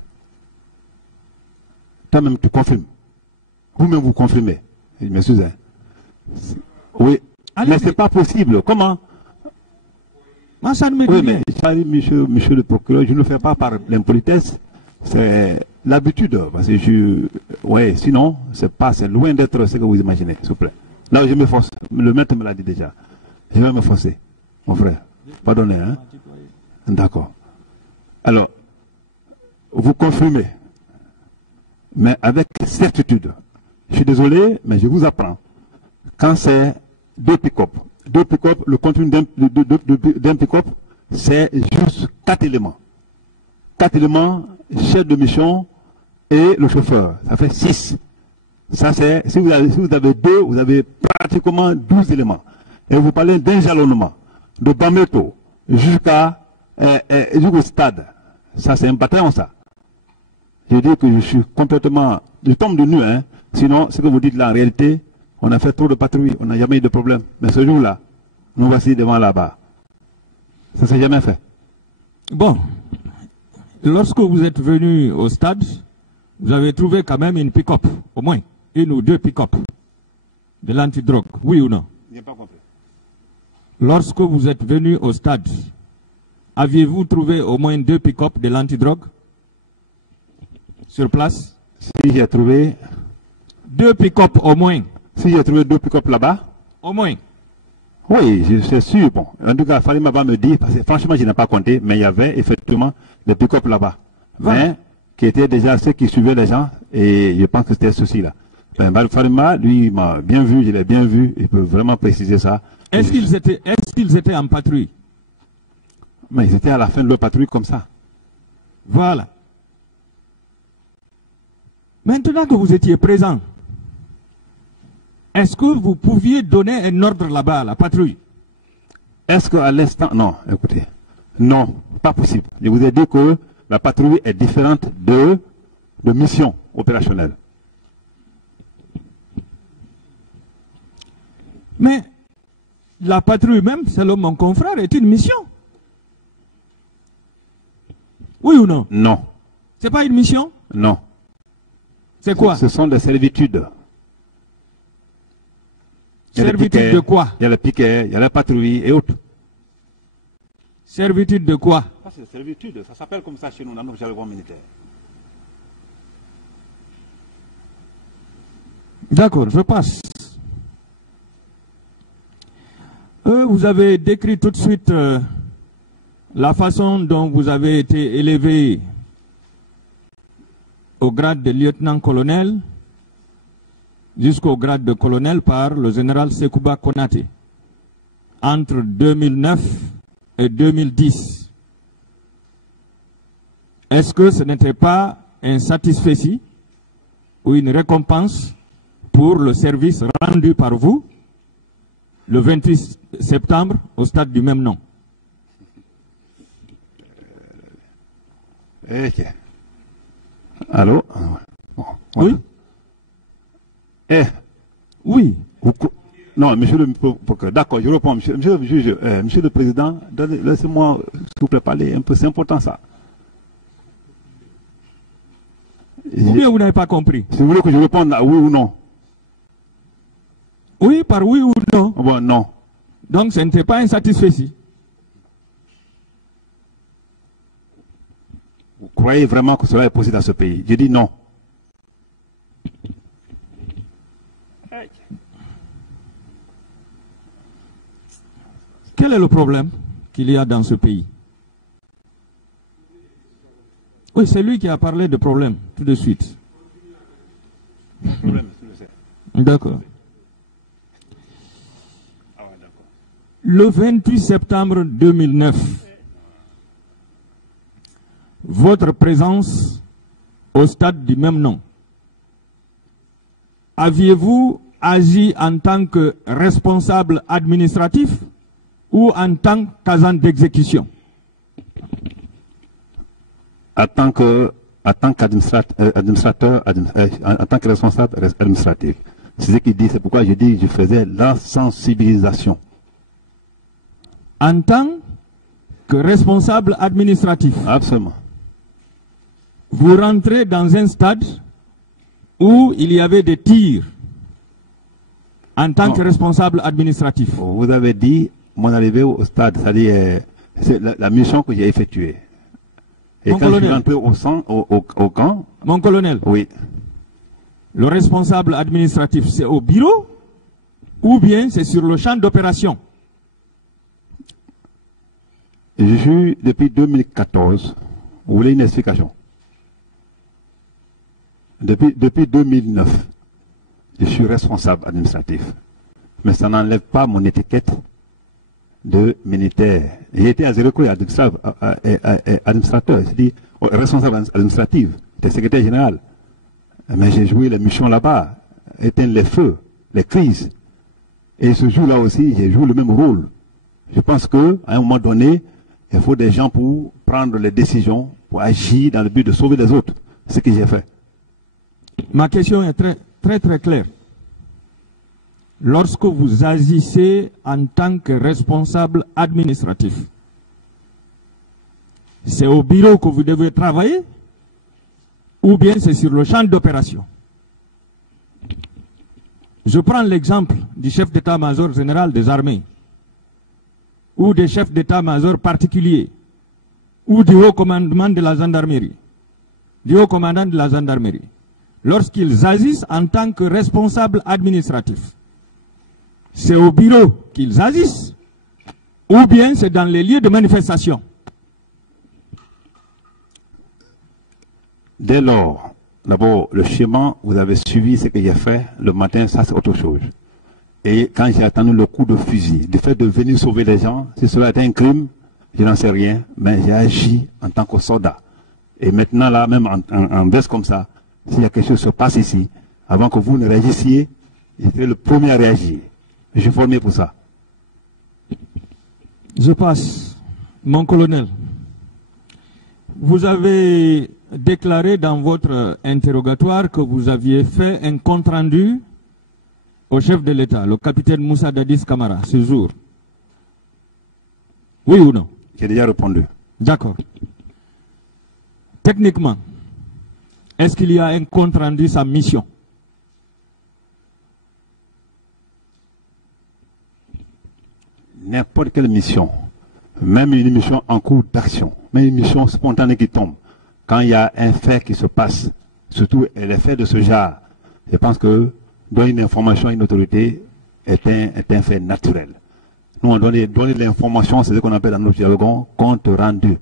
toi-même tu confirmes. Vous-même vous confirmez. Je m'excuse. Oui. Mais ce n'est pas possible. Comment? Moi, ça ne me dit oui, rien. mais monsieur le procureur, je ne le fais pas par l'impolitesse. C'est l'habitude. Parce que sinon, c'est loin d'être ce que vous imaginez, s'il vous plaît. Là, je me force. Le maître me l'a dit déjà. Je vais me forcer, mon frère. Pardonnez, hein? D'accord. Alors, vous confirmez, mais avec certitude. Je suis désolé, mais je vous apprends. Quand c'est deux pick-up, le contenu d'un pick-up, c'est juste 4 éléments. 4 éléments, chef de mission et le chauffeur. Ça fait 6. Ça c'est, si vous avez 2, vous avez pratiquement 12 éléments. Et vous parlez d'un jalonnement de Bameto jusqu'à au stade, ça c'est un bataillon ça. Je dis que je suis complètement... Je tombe de nu, hein. Sinon, ce que vous dites là, en réalité, on a fait trop de patrouilles, on n'a jamais eu de problème. Mais ce jour-là, nous voici devant là-bas. Ça ne s'est jamais fait. Bon, lorsque vous êtes venu au stade, vous avez trouvé quand même une pick-up, au moins, une ou deux pick-up de l'antidrogue, oui ou non? Je n'ai pas compris. Lorsque vous êtes venu au stade, aviez-vous trouvé au moins deux pick-up de l'antidrogue sur place? Si j'ai trouvé... Deux pick-up au moins. Si j'ai trouvé deux pick-up là-bas? Au moins. Oui, je suis sûr. Bon. En tout cas, Falima va me dire, parce que franchement, je n'ai pas compté, mais il y avait effectivement des pick-up là-bas. Voilà. Mais qui étaient déjà ceux qui suivaient les gens, et je pense que c'était ceci-là. Ben, Falima, lui, il m'a bien vu, je l'ai bien vu, il peut vraiment préciser ça. Est-ce qu'ils étaient en patrouille? Mais ils étaient à la fin de leur patrouille comme ça. Voilà. Maintenant que vous étiez présent, est-ce que vous pouviez donner un ordre là-bas à la patrouille? Est-ce qu'à l'instant... Non, écoutez. Non, pas possible. Je vous ai dit que la patrouille est différente de mission opérationnelle. Mais la patrouille même, selon mon confrère, est une mission. Oui ou non? Non. C'est pas une mission? Non. C'est quoi? Ce sont des servitudes. Servitude de quoi? Il y a le piquet, il y a la patrouille et autres. Servitude de quoi? Ça c'est servitude, ça s'appelle comme ça chez nous dans notre jargon militaire. D'accord, je passe. Vous avez décrit tout de suite la façon dont vous avez été élevé au grade de lieutenant-colonel jusqu'au grade de colonel par le général Sekouba Konaté entre 2009 et 2010. Est-ce que ce n'était pas un satisfecit ou une récompense pour le service rendu par vous le 28 septembre au stade du même nom? Ok. Allô? Bon, voilà. Oui. Oui. Non, monsieur le... D'accord, je réponds. Monsieur le Président, laissez-moi, s'il vous plaît, parler un peu. C'est important, ça. Ou bien vous n'avez pas compris? Si vous voulez que je réponde à oui ou non. Oui, par oui ou non? Bon, non. Donc, ce n'était pas un satisfecit. Vous croyez vraiment que cela est possible dans ce pays? Je dis non. Quel est le problème qu'il y a dans ce pays? Oui, c'est lui qui a parlé de problème tout de suite. D'accord. Le 28 septembre 2009, votre présence au stade du même nom, aviez-vous agi en tant que responsable administratif ou en tant qu'agent d'exécution? En tant qu'administrateur, en tant que responsable administratif. C'est ce qu'il dit, c'est pourquoi je dis que je faisais la sensibilisation. En tant que responsable administratif. Absolument. Vous rentrez dans un stade où il y avait des tirs en tant que responsable administratif. Vous avez dit mon arrivée au stade, c'est-à-dire c'est la mission que j'ai effectuée. Et mon quand colonel. je suis rentré au camp... Mon colonel. Oui. Le responsable administratif, c'est au bureau ou bien c'est sur le champ d'opération? Je suis depuis 2014. Vous voulez une explication? Depuis 2009, je suis responsable administratif. Mais ça n'enlève pas mon étiquette de militaire. J'ai été à Zéro-Creux administrateur, c'est-à-dire responsable administratif, j'étais secrétaire général. Mais j'ai joué les missions là-bas, éteindre les feux, les crises. Et ce jour-là aussi, j'ai joué le même rôle. Je pense qu'à un moment donné, Il faut des gens pour prendre les décisions, pour agir dans le but de sauver les autres. C'est ce que j'ai fait. Ma question est très claire. Lorsque vous agissez en tant que responsable administratif, c'est au bureau que vous devez travailler ou bien c'est sur le champ d'opération? Je prends l'exemple du chef d'état-major général des armées ou des chefs d'état-major particuliers ou du haut commandement de la gendarmerie, du haut commandant de la gendarmerie. Lorsqu'ils agissent en tant que responsables administratifs, c'est au bureau qu'ils agissent ou bien c'est dans les lieux de manifestation? Dès lors, d'abord, le schéma, vous avez suivi ce que j'ai fait le matin, ça c'est autre chose. Et quand j'ai attendu le coup de fusil, du fait de venir sauver les gens, si cela était un crime, je n'en sais rien, mais j'ai agi en tant que soldat. Et maintenant là, même en baisse comme ça, s'il y a quelque chose qui se passe ici, avant que vous ne réagissiez, j'étais le premier à réagir. Je suis formé pour ça. Je passe. Mon colonel, vous avez déclaré dans votre interrogatoire que vous aviez fait un compte-rendu au chef de l'État, le capitaine Moussa Dadis Camara, ce jour. Oui ou non? J'ai déjà répondu. D'accord. Techniquement, est-ce qu'il y a un compte-rendu sa mission? N'importe quelle mission, même une mission en cours d'action, même une mission spontanée qui tombe, quand il y a un fait qui se passe, surtout les faits de ce genre, je pense que donner une information à une autorité est un fait naturel. Nous, on donne l'information, c'est ce qu'on appelle dans notre jargon compte rendu.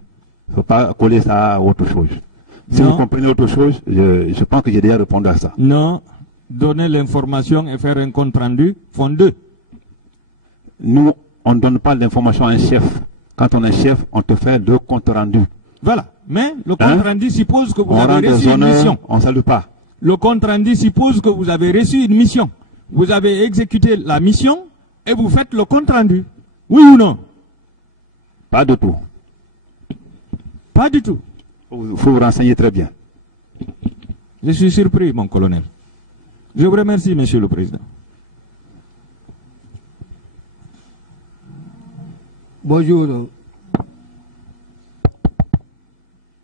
Il ne faut pas coller ça à autre chose. Si Non. vous comprenez autre chose, je pense que j'ai déjà répondu à ça. Non. Donner l'information et faire un compte rendu font deux. Nous, on ne donne pas l'information à un chef. Quand on est chef, on te fait deux comptes rendus. Voilà. Mais le compte rendu suppose que vous On rend avez reçu des une honneurs, mission. on ne salue pas. Le compte rendu suppose que vous avez reçu une mission. Vous avez exécuté la mission et vous faites le compte rendu. Oui ou non? Pas du tout. Pas du tout. Il faut vous renseigner très bien. Je suis surpris, mon colonel. Je vous remercie, monsieur le président. Bonjour.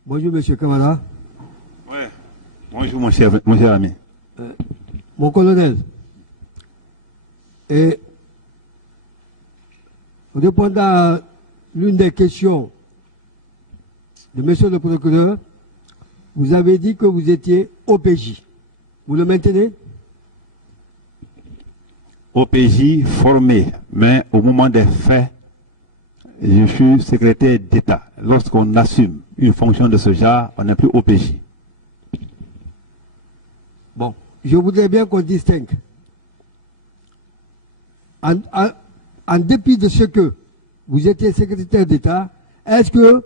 Bonjour, monsieur Camara. Oui. Bonjour, mon cher ami. Mon colonel, et répondant à l'une des questions de monsieur le procureur, vous avez dit que vous étiez OPJ. Vous le maintenez? OPJ formé, mais au moment des faits, je suis secrétaire d'État. Lorsqu'on assume une fonction de ce genre, on n'est plus OPJ. Bon, je voudrais bien qu'on distingue. En dépit de ce que vous étiez secrétaire d'État, est-ce que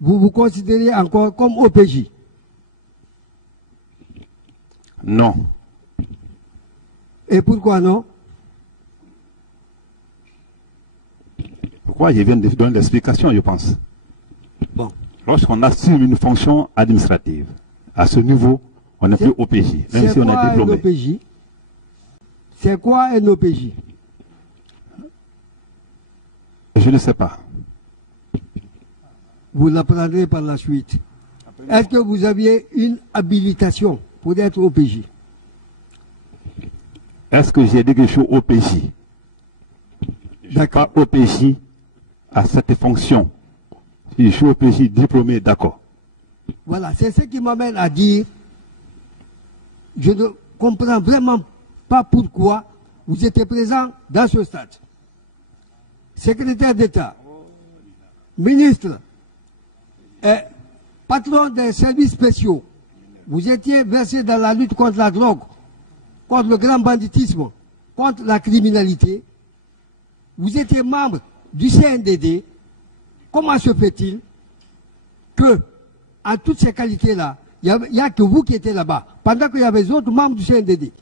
vous vous considérez encore comme OPJ? Non. Et pourquoi non? Pourquoi je viens de donner l'explication, je pense. Bon. Lorsqu'on assume une fonction administrative, à ce niveau, on n'est plus OPJ, même si on est diplômé. C'est quoi un OPJ? Je ne sais pas. Vous l'apprendrez par la suite. Est-ce que vous aviez une habilitation pour être OPJ? Est-ce que j'ai dit que je suis OPJ? Je ne suis pas OPJ à cette fonction. Si je suis OPJ diplômé, d'accord. Voilà, c'est ce qui m'amène à dire, je ne comprends vraiment pas pourquoi vous étiez présent dans ce stade. Secrétaire d'État, ministre, patron des services spéciaux, vous étiez versé dans la lutte contre la drogue, contre le grand banditisme, contre la criminalité. Vous étiez membre du CNDD. Comment se fait-il que, en toutes ces qualités-là, il n'y a que vous qui étiez là-bas, pendant qu'il y avait d'autres membres du CNDD?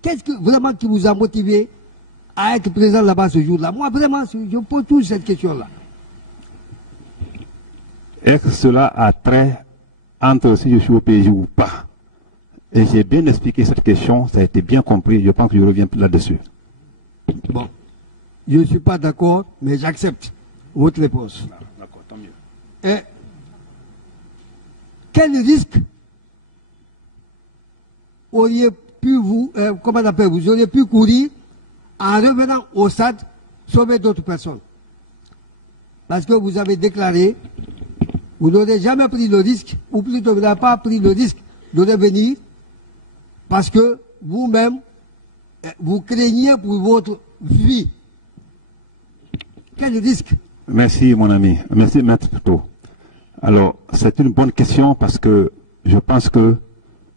Qu'est-ce que vraiment qui vous a motivé à être présent là-bas ce jour-là? Moi, vraiment, je pose toujours cette question-là. Est-ce que cela a trait entre si je suis au PJ ou pas? Et j'ai bien expliqué cette question, ça a été bien compris, je pense que je reviens là-dessus. Bon, je ne suis pas d'accord, mais j'accepte votre réponse. D'accord, tant mieux. Et quel risque auriez pu vous auriez pu courir en revenant au stade sauver d'autres personnes? Parce que vous avez déclaré, vous n'aurez jamais pris le risque, ou plutôt vous n'avez pas pris le risque de revenir parce que vous-même, vous craignez pour votre vie. Quel risque? Merci mon ami, merci Maître Pouto. Alors, c'est une bonne question parce que je pense que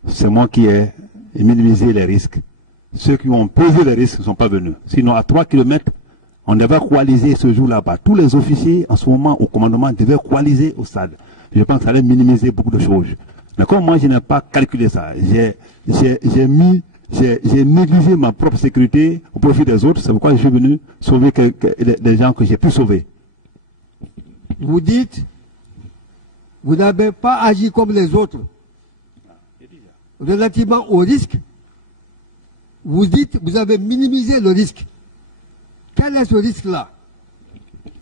c'est moi qui ai minimisé les risques. Ceux qui ont posé les risques ne sont pas venus. Sinon, à 3 km, on devait coaliser ce jour-là-bas. Tous les officiers, en ce moment, au commandement, devaient coaliser au stade. Je pense que ça allait minimiser beaucoup de choses. Mais comme moi, je n'ai pas calculé ça, j'ai négligé ma propre sécurité au profit des autres. C'est pourquoi je suis venu sauver des gens que j'ai pu sauver. Vous dites, vous n'avez pas agi comme les autres. Relativement au risque, vous dites, vous avez minimisé le risque. Quel est ce risque-là?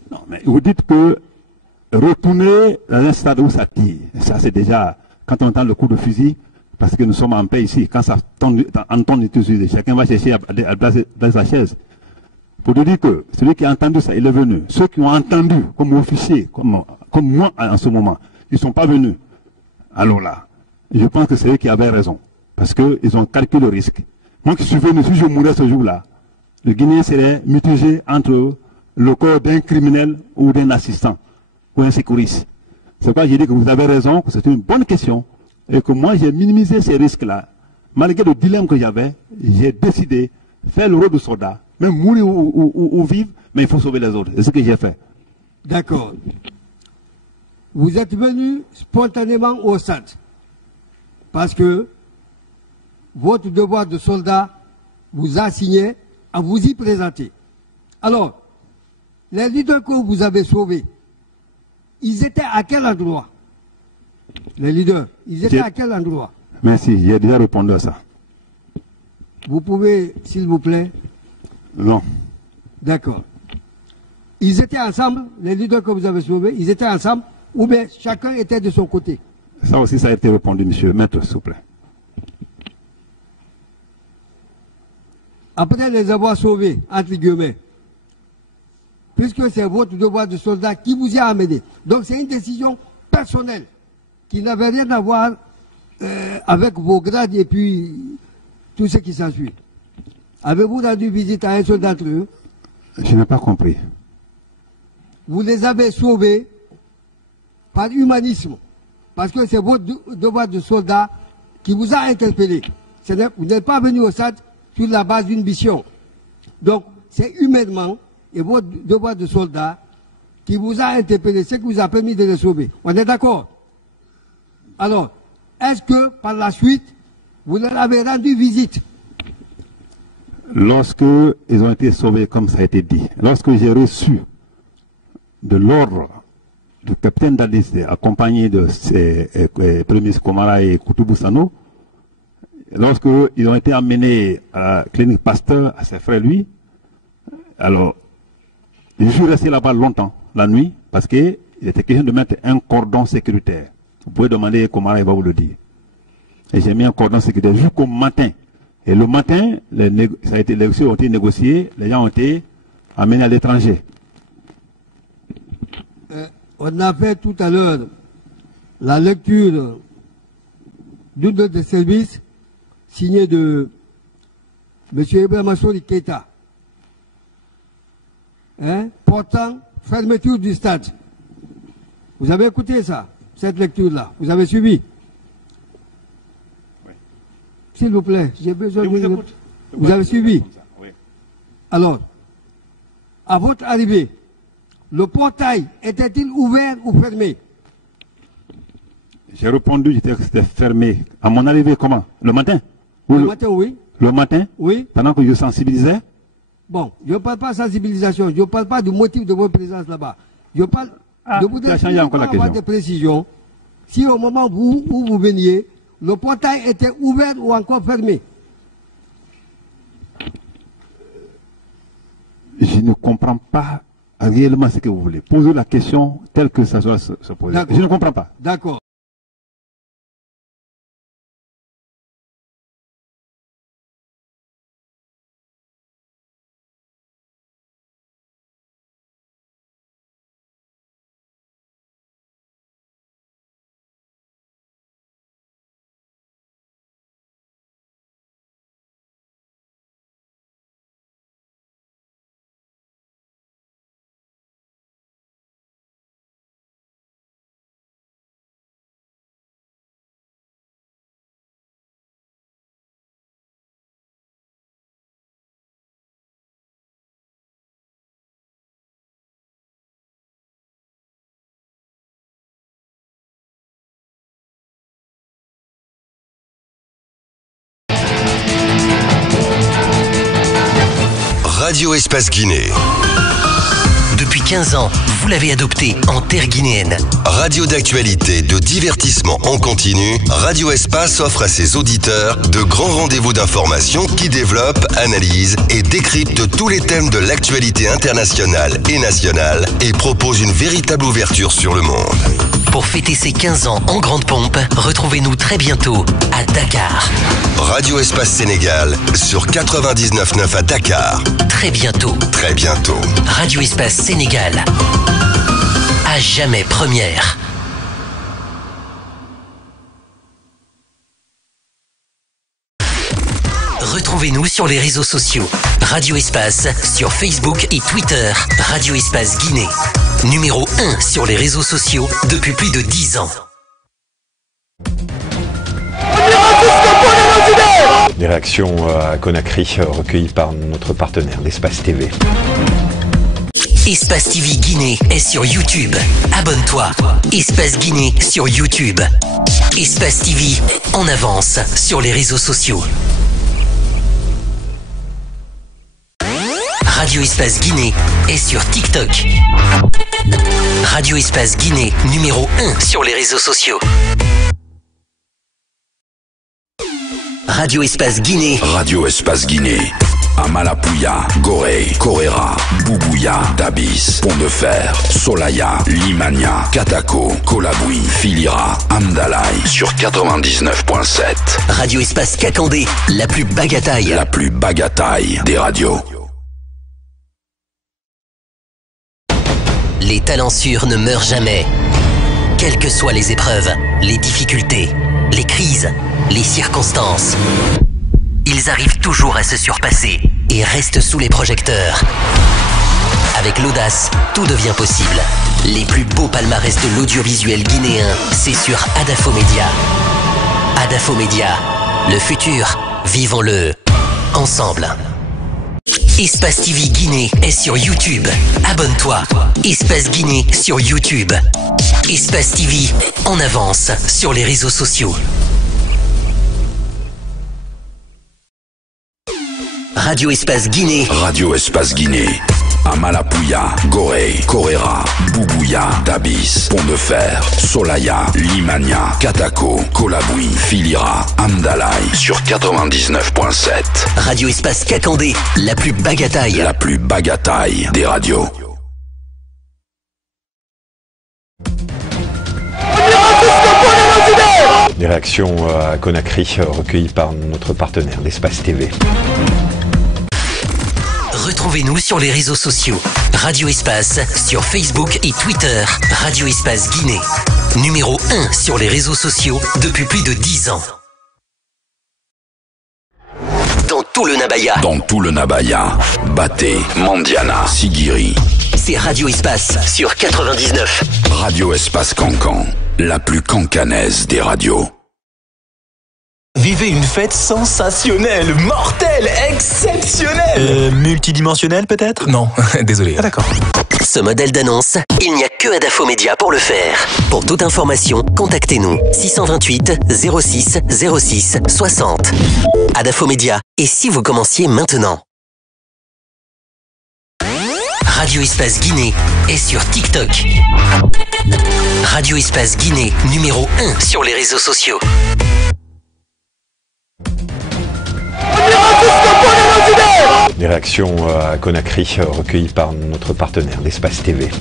Non, mais vous dites que retourner dans un stade où ça tire, ça c'est déjà, quand on entend le coup de fusil, parce que nous sommes en paix ici, quand ça entend tous usés, chacun va chercher à placer sa chaise. Pour te dire que celui qui a entendu ça, il est venu. Ceux qui ont entendu comme officiers, comme moi en ce moment, ils ne sont pas venus. Alors là, je pense que c'est eux qui avaient raison. Parce qu'ils ont calculé le risque. Moi qui suis venu, si je mourais ce jour-là, le Guinéen serait mitigé entre le corps d'un criminel ou d'un assistant ou un sécuriste. C'est pourquoi j'ai dit que vous avez raison, que c'est une bonne question et que moi j'ai minimisé ces risques-là. Malgré le dilemme que j'avais, j'ai décidé de faire le rôle de soldat, même mourir ou vivre, mais il faut sauver les autres. C'est ce que j'ai fait. D'accord. Vous êtes venu spontanément au stade parce que votre devoir de soldat vous a assigné à vous y présenter. Alors, les leaders que vous avez sauvés, ils étaient à quel endroit? Les leaders, ils étaient à quel endroit? Merci, j'ai déjà répondu à ça. Vous pouvez, s'il vous plaît? Non. D'accord. Ils étaient ensemble, les leaders que vous avez sauvés, ils étaient ensemble, ou bien chacun était de son côté? Ça aussi, ça a été répondu, monsieur. Maître, s'il vous plaît. Après les avoir sauvés, entre guillemets, puisque c'est votre devoir de soldat qui vous y a amené. Donc c'est une décision personnelle qui n'avait rien à voir avec vos grades et puis tout ce qui s'ensuit. Avez-vous rendu visite à un seul d'entre eux? Je n'ai pas compris. Vous les avez sauvés par humanisme, parce que c'est votre devoir de soldat qui vous a interpellé. Vous n'êtes pas venu au stade sur la base d'une mission. Donc, c'est humainement et votre devoir de soldat qui vous a interpellé, ce qui vous a permis de les sauver. On est d'accord? Alors, est-ce que par la suite, vous leur avez rendu visite? Lorsque ils ont été sauvés, comme ça a été dit, lorsque j'ai reçu de l'ordre du capitaine d'Addis, accompagné de ses premiers Komara et Koutoubou Sano, lorsque ils ont été amenés à la clinique Pasteur, à ses frères, lui, alors, je suis resté là-bas longtemps, la nuit, parce qu'il était question de mettre un cordon sécuritaire. Vous pouvez demander comment il va vous le dire. Et j'ai mis un cordon sécuritaire jusqu'au matin. Et le matin, les négociations ont été négociées, les gens ont été amenés à l'étranger. On a fait tout à l'heure la lecture d'une note de service signée de M. Ibrahim Assouri Keita, portant fermeture du stade. Vous avez écouté ça, cette lecture-là? Vous avez suivi? Oui. S'il vous plaît, j'ai besoin de... Vous avez suivi? Oui. Alors, à votre arrivée, le portail était-il ouvert ou fermé? J'ai répondu, c'était fermé. À mon arrivée, comment? Le matin? Le matin, oui. Le matin? Oui. Pendant que je sensibilisais? Bon, je ne parle pas de sensibilisation, je ne parle pas du motif de votre présence là-bas. Je parle Je voudrais avoir des précisions. Si au moment où vous veniez, le portail était ouvert ou encore fermé? Je ne comprends pas réellement ce que vous voulez. Posez la question telle que ça soit se poser. Je ne comprends pas. D'accord. Radio Espace Guinée. Depuis 15 ans, vous l'avez adopté en terre guinéenne. Radio d'actualité, de divertissement en continu, Radio Espace offre à ses auditeurs de grands rendez-vous d'information qui développent, analysent et décryptent tous les thèmes de l'actualité internationale et nationale et propose une véritable ouverture sur le monde. Pour fêter ses 15 ans en grande pompe, retrouvez-nous très bientôt à Dakar. Radio Espace Sénégal sur 99.9 à Dakar. Très bientôt. Très bientôt. Radio Espace Sénégal. À jamais première. Retrouvez-nous sur les réseaux sociaux. Radio Espace sur Facebook et Twitter. Radio Espace Guinée. Numéro 1 sur les réseaux sociaux depuis plus de 10 ans. Des réactions à Conakry recueillies par notre partenaire, l'Espace TV. Espace TV Guinée est sur YouTube. Abonne-toi. Espace Guinée sur YouTube. Espace TV en avance sur les réseaux sociaux. Radio Espace Guinée est sur TikTok. Radio Espace Guinée, numéro 1 sur les réseaux sociaux. Radio Espace Guinée. Radio Espace Guinée. Amalapouya, Gorée, Koréra, Boubouya, Dabis, Pont de Fer, Solaya, Limania, Katako, Kolaboui, Filira, Amdalaï sur 99.7. Radio Espace Kakandé, la plus bagataille. La plus bagataille des radios. Les talents sûrs ne meurent jamais. Quelles que soient les épreuves, les difficultés, les crises, les circonstances, ils arrivent toujours à se surpasser et restent sous les projecteurs. Avec l'audace, tout devient possible. Les plus beaux palmarès de l'audiovisuel guinéen, c'est sur Adafo Média. Adafo Média, le futur, vivons-le ensemble. Espace TV Guinée est sur YouTube. Abonne-toi. Espace Guinée sur YouTube. Espace TV en avance sur les réseaux sociaux. Radio Espace Guinée. Radio Espace Guinée. Amalapouya, Gorée, Koréra, Boubouya, Dabis, Pont de Fer, Solaya, Limania, Katako, Kolaboui, Filira, Amdalaï sur 99.7. Radio Espace Kakandé, la plus bagataille. La plus bagataille des radios. Des réactions à Conakry recueillies par notre partenaire, l'Espace TV. Retrouvez-nous sur les réseaux sociaux. Radio Espace sur Facebook et Twitter. Radio Espace Guinée. Numéro 1 sur les réseaux sociaux depuis plus de 10 ans. Dans tout le Nabaya. Dans tout le Nabaya. Baté, Mandiana, Sigiri. C'est Radio Espace sur 99. Radio Espace Cancan. La plus cancanaise des radios. Vivez une fête sensationnelle, mortelle, exceptionnelle. Multidimensionnelle peut-être? Non, désolé. Ah d'accord. Ce modèle d'annonce, il n'y a que Adafo Média pour le faire. Pour toute information, contactez-nous 628 06 06 60. Adafo Média. Et si vous commenciez maintenant? Radio Espace Guinée est sur TikTok. Radio Espace Guinée, numéro 1 sur les réseaux sociaux. Les réactions à Conakry recueillies par notre partenaire d'Espace TV.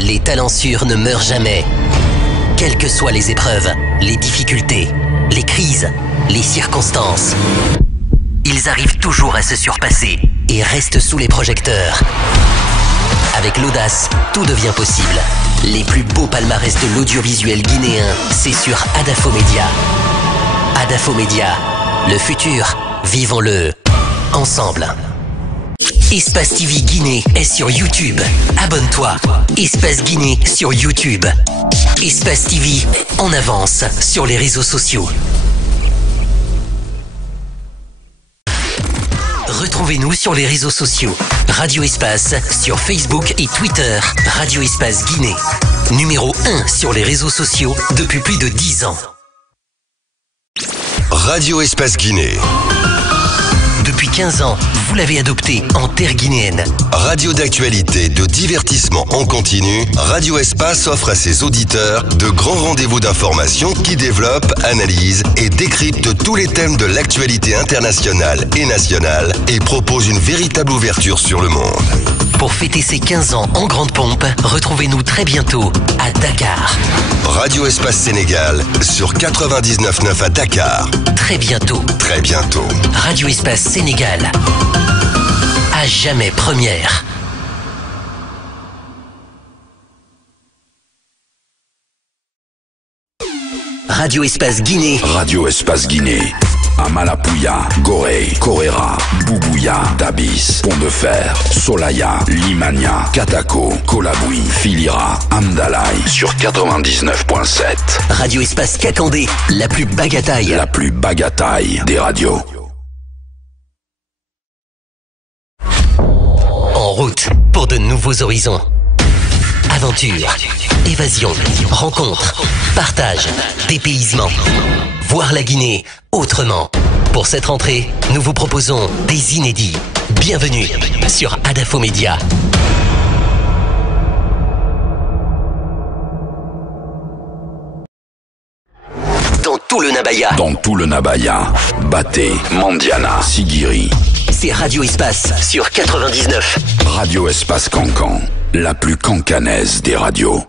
Les talents sûrs ne meurent jamais. Quelles que soient les épreuves, les difficultés, les crises, les circonstances, ils arrivent toujours à se surpasser et restent sous les projecteurs. Avec l'audace, tout devient possible. Les plus beaux palmarès de l'audiovisuel guinéen, c'est sur Adafo Média. Adafo Média, le futur, vivons-le ensemble. Espace TV Guinée est sur YouTube. Abonne-toi. Espace Guinée sur YouTube. Espace TV en avance sur les réseaux sociaux. Retrouvez-nous sur les réseaux sociaux. Radio Espace sur Facebook et Twitter. Radio Espace Guinée. Numéro 1 sur les réseaux sociaux depuis plus de 10 ans. Radio Espace Guinée. Depuis 15 ans, vous l'avez adopté en terre guinéenne. Radio d'actualité, de divertissement en continu, Radio Espace offre à ses auditeurs de grands rendez-vous d'information qui développent, analysent et décryptent tous les thèmes de l'actualité internationale et nationale et propose une véritable ouverture sur le monde. Pour fêter ses 15 ans en grande pompe, retrouvez-nous très bientôt à Dakar. Radio Espace Sénégal sur 99.9 à Dakar. Très bientôt. Très bientôt. Radio Espace Sénégal. À jamais première. Radio Espace Guinée. Radio Espace Guinée. À Malapouya, Gorée, Koréra, Boubouya, Dabis, Pont-de-Fer, Solaya, Limania, Katako, Kolaboui, Filira, Amdalaï sur 99.7. Radio Espace Kakandé, la plus bagataille. La plus bagataille des radios. En route pour de nouveaux horizons. Aventure, évasion, rencontre, partage, dépaysement. Voir la Guinée autrement. Pour cette rentrée, nous vous proposons des inédits. Bienvenue sur Adafo Média. Dans tout le Nabaya. Dans tout le Nabaya. Baté, Mandiana, Sigiri. C'est Radio Espace sur 99. Radio Espace Cancan, la plus cancanaise des radios.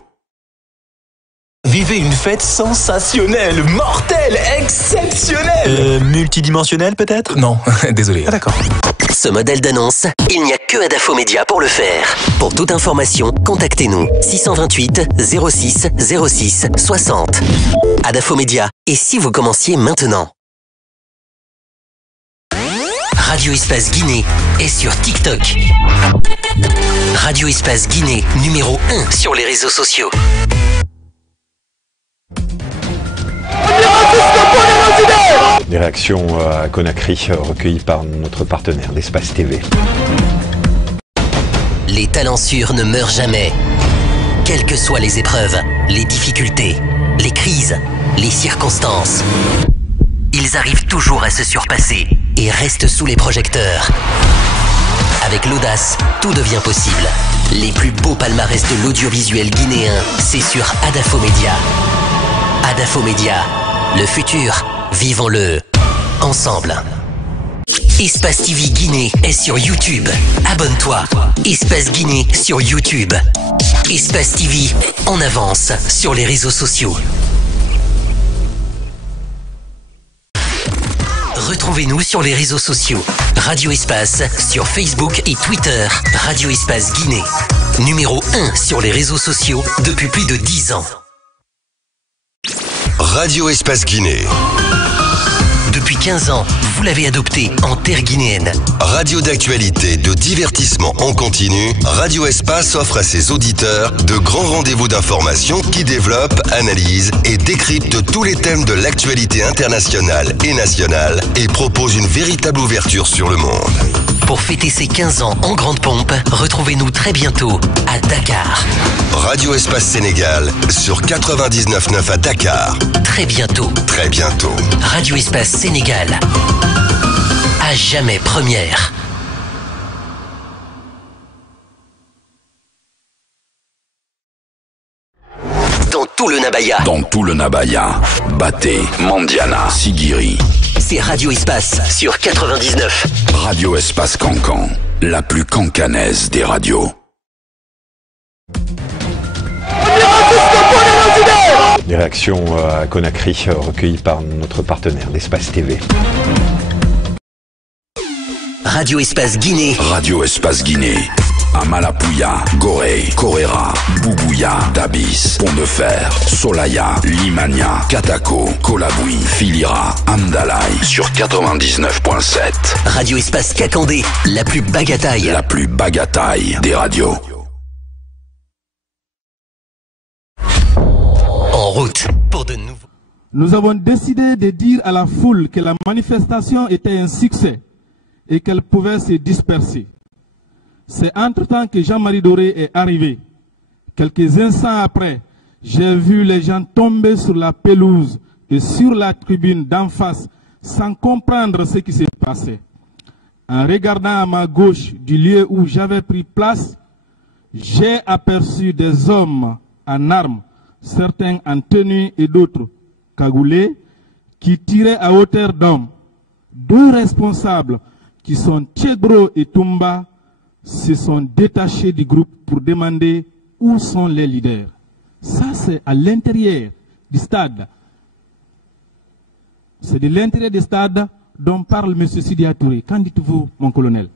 Vivez une fête sensationnelle, mortelle, exceptionnelle. Multidimensionnelle peut-être? Non, désolé. Ah, d'accord. Ce modèle d'annonce, il n'y a que Adafo Média pour le faire. Pour toute information, contactez-nous 628 06 06 60. Adafo Média. Et si vous commenciez maintenant? Radio Espace Guinée est sur TikTok. Radio Espace Guinée, numéro 1 sur les réseaux sociaux. Les réactions à Conakry recueillies par notre partenaire d'Espace TV. Les talents sûrs ne meurent jamais. Quelles que soient les épreuves, les difficultés, les crises, les circonstances, ils arrivent toujours à se surpasser et restent sous les projecteurs. Avec l'audace, tout devient possible. Les plus beaux palmarès de l'audiovisuel guinéen, c'est sur Adafo Média. Adafo Média, le futur, vivons-le ensemble. Espace TV Guinée est sur YouTube. Abonne-toi. Espace Guinée sur YouTube. Espace TV en avance sur les réseaux sociaux. Retrouvez-nous sur les réseaux sociaux. Radio Espace sur Facebook et Twitter. Radio Espace Guinée. Numéro 1 sur les réseaux sociaux depuis plus de 10 ans. Radio Espace Guinée. Depuis 15 ans, vous l'avez adopté en terre guinéenne. Radio d'actualité, de divertissement en continu, Radio Espace offre à ses auditeurs de grands rendez-vous d'information qui développent, analysent et décryptent tous les thèmes de l'actualité internationale et nationale et propose une véritable ouverture sur le monde. Pour fêter ses 15 ans en grande pompe, retrouvez-nous très bientôt à Dakar. Radio Espace Sénégal sur 99.9 à Dakar. Très bientôt. Très bientôt. Radio Espace Sénégal. À jamais première. dans tout le Nabaya. Dans tout le Nabaya, Baté, Mandiana, Sigiri. C'est Radio Espace sur 99. Radio Espace Cancan, la plus cancanaise des radios. Des réactions à Conakry recueillies par notre partenaire d'Espace TV. Radio Espace Guinée. Radio Espace Guinée. Amalapouya, Gorée, Koréra, Boubouya, Dabis, Pont de Fer, Solaya, Limania, Katako, Kolaboui, Filira, Amdalaï sur 99.7. Radio Espace Kakandé, la plus bagataille. La plus bagataille des radios. En route pour de nouveaux. Nous avons décidé de dire à la foule que la manifestation était un succès et qu'elle pouvait se disperser. C'est entre-temps que Jean-Marie Doré est arrivé. Quelques instants après, j'ai vu les gens tomber sur la pelouse et sur la tribune d'en face sans comprendre ce qui s'est passé. En regardant à ma gauche du lieu où j'avais pris place, j'ai aperçu des hommes en armes, certains en tenue et d'autres cagoulés, qui tiraient à hauteur d'hommes. Deux responsables, qui sont Tchegro et Toumba, se sont détachés du groupe pour demander où sont les leaders. Ça, c'est à l'intérieur du stade. C'est de l'intérieur du stade dont parle M. Sidia Touré. Qu'en dites-vous, mon colonel?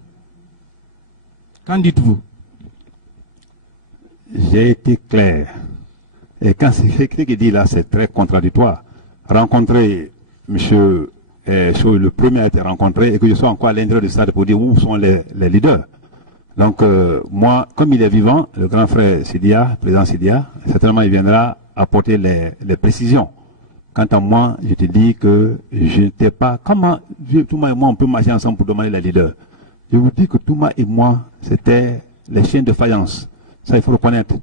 Qu'en dites-vous? J'ai été clair. Et quand c'est ce qu'il dit là, c'est très contradictoire. Rencontrer M. Chou, le premier a été rencontré, et que je sois encore à l'intérieur du stade pour dire où sont les leaders. Donc, moi, comme il est vivant, le grand frère Sidia, président Sidia, certainement il viendra apporter les précisions. Quant à moi, je te dis que je n'étais pas... Comment Touma et moi, on peut marcher ensemble pour demander les leaders? Je vous dis que Touma et moi, c'était les chiens de faïence. Ça, il faut le connaître.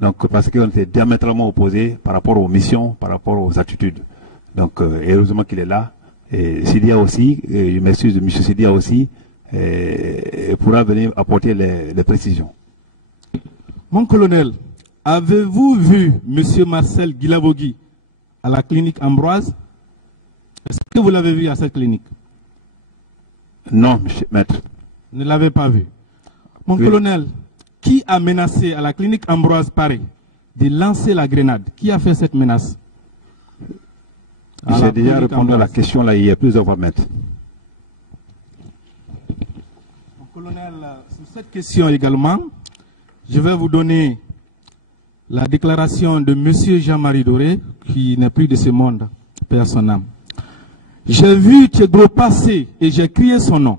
Donc, parce qu'on était diamétralement opposés par rapport aux missions, par rapport aux attitudes. Donc, heureusement qu'il est là. Et Sidia aussi, et je m'excuse de M. Sidia aussi, et pourra venir apporter les précisions. Mon colonel, avez-vous vu M. Marcel Guilavogui à la clinique Ambroise? Est-ce que vous l'avez vu à cette clinique? Non, monsieur maître. Vous ne l'avez pas vu. Mon colonel, qui a menacé à la clinique Ambroise Paris de lancer la grenade? Qui a fait cette menace? J'ai déjà répondu à la question là hier plusieurs fois, maître. Colonel, sur cette question également, je vais vous donner la déclaration de M. Jean-Marie Doré, qui n'est plus de ce monde, père son âme. J'ai vu Tchegro passer et j'ai crié son nom.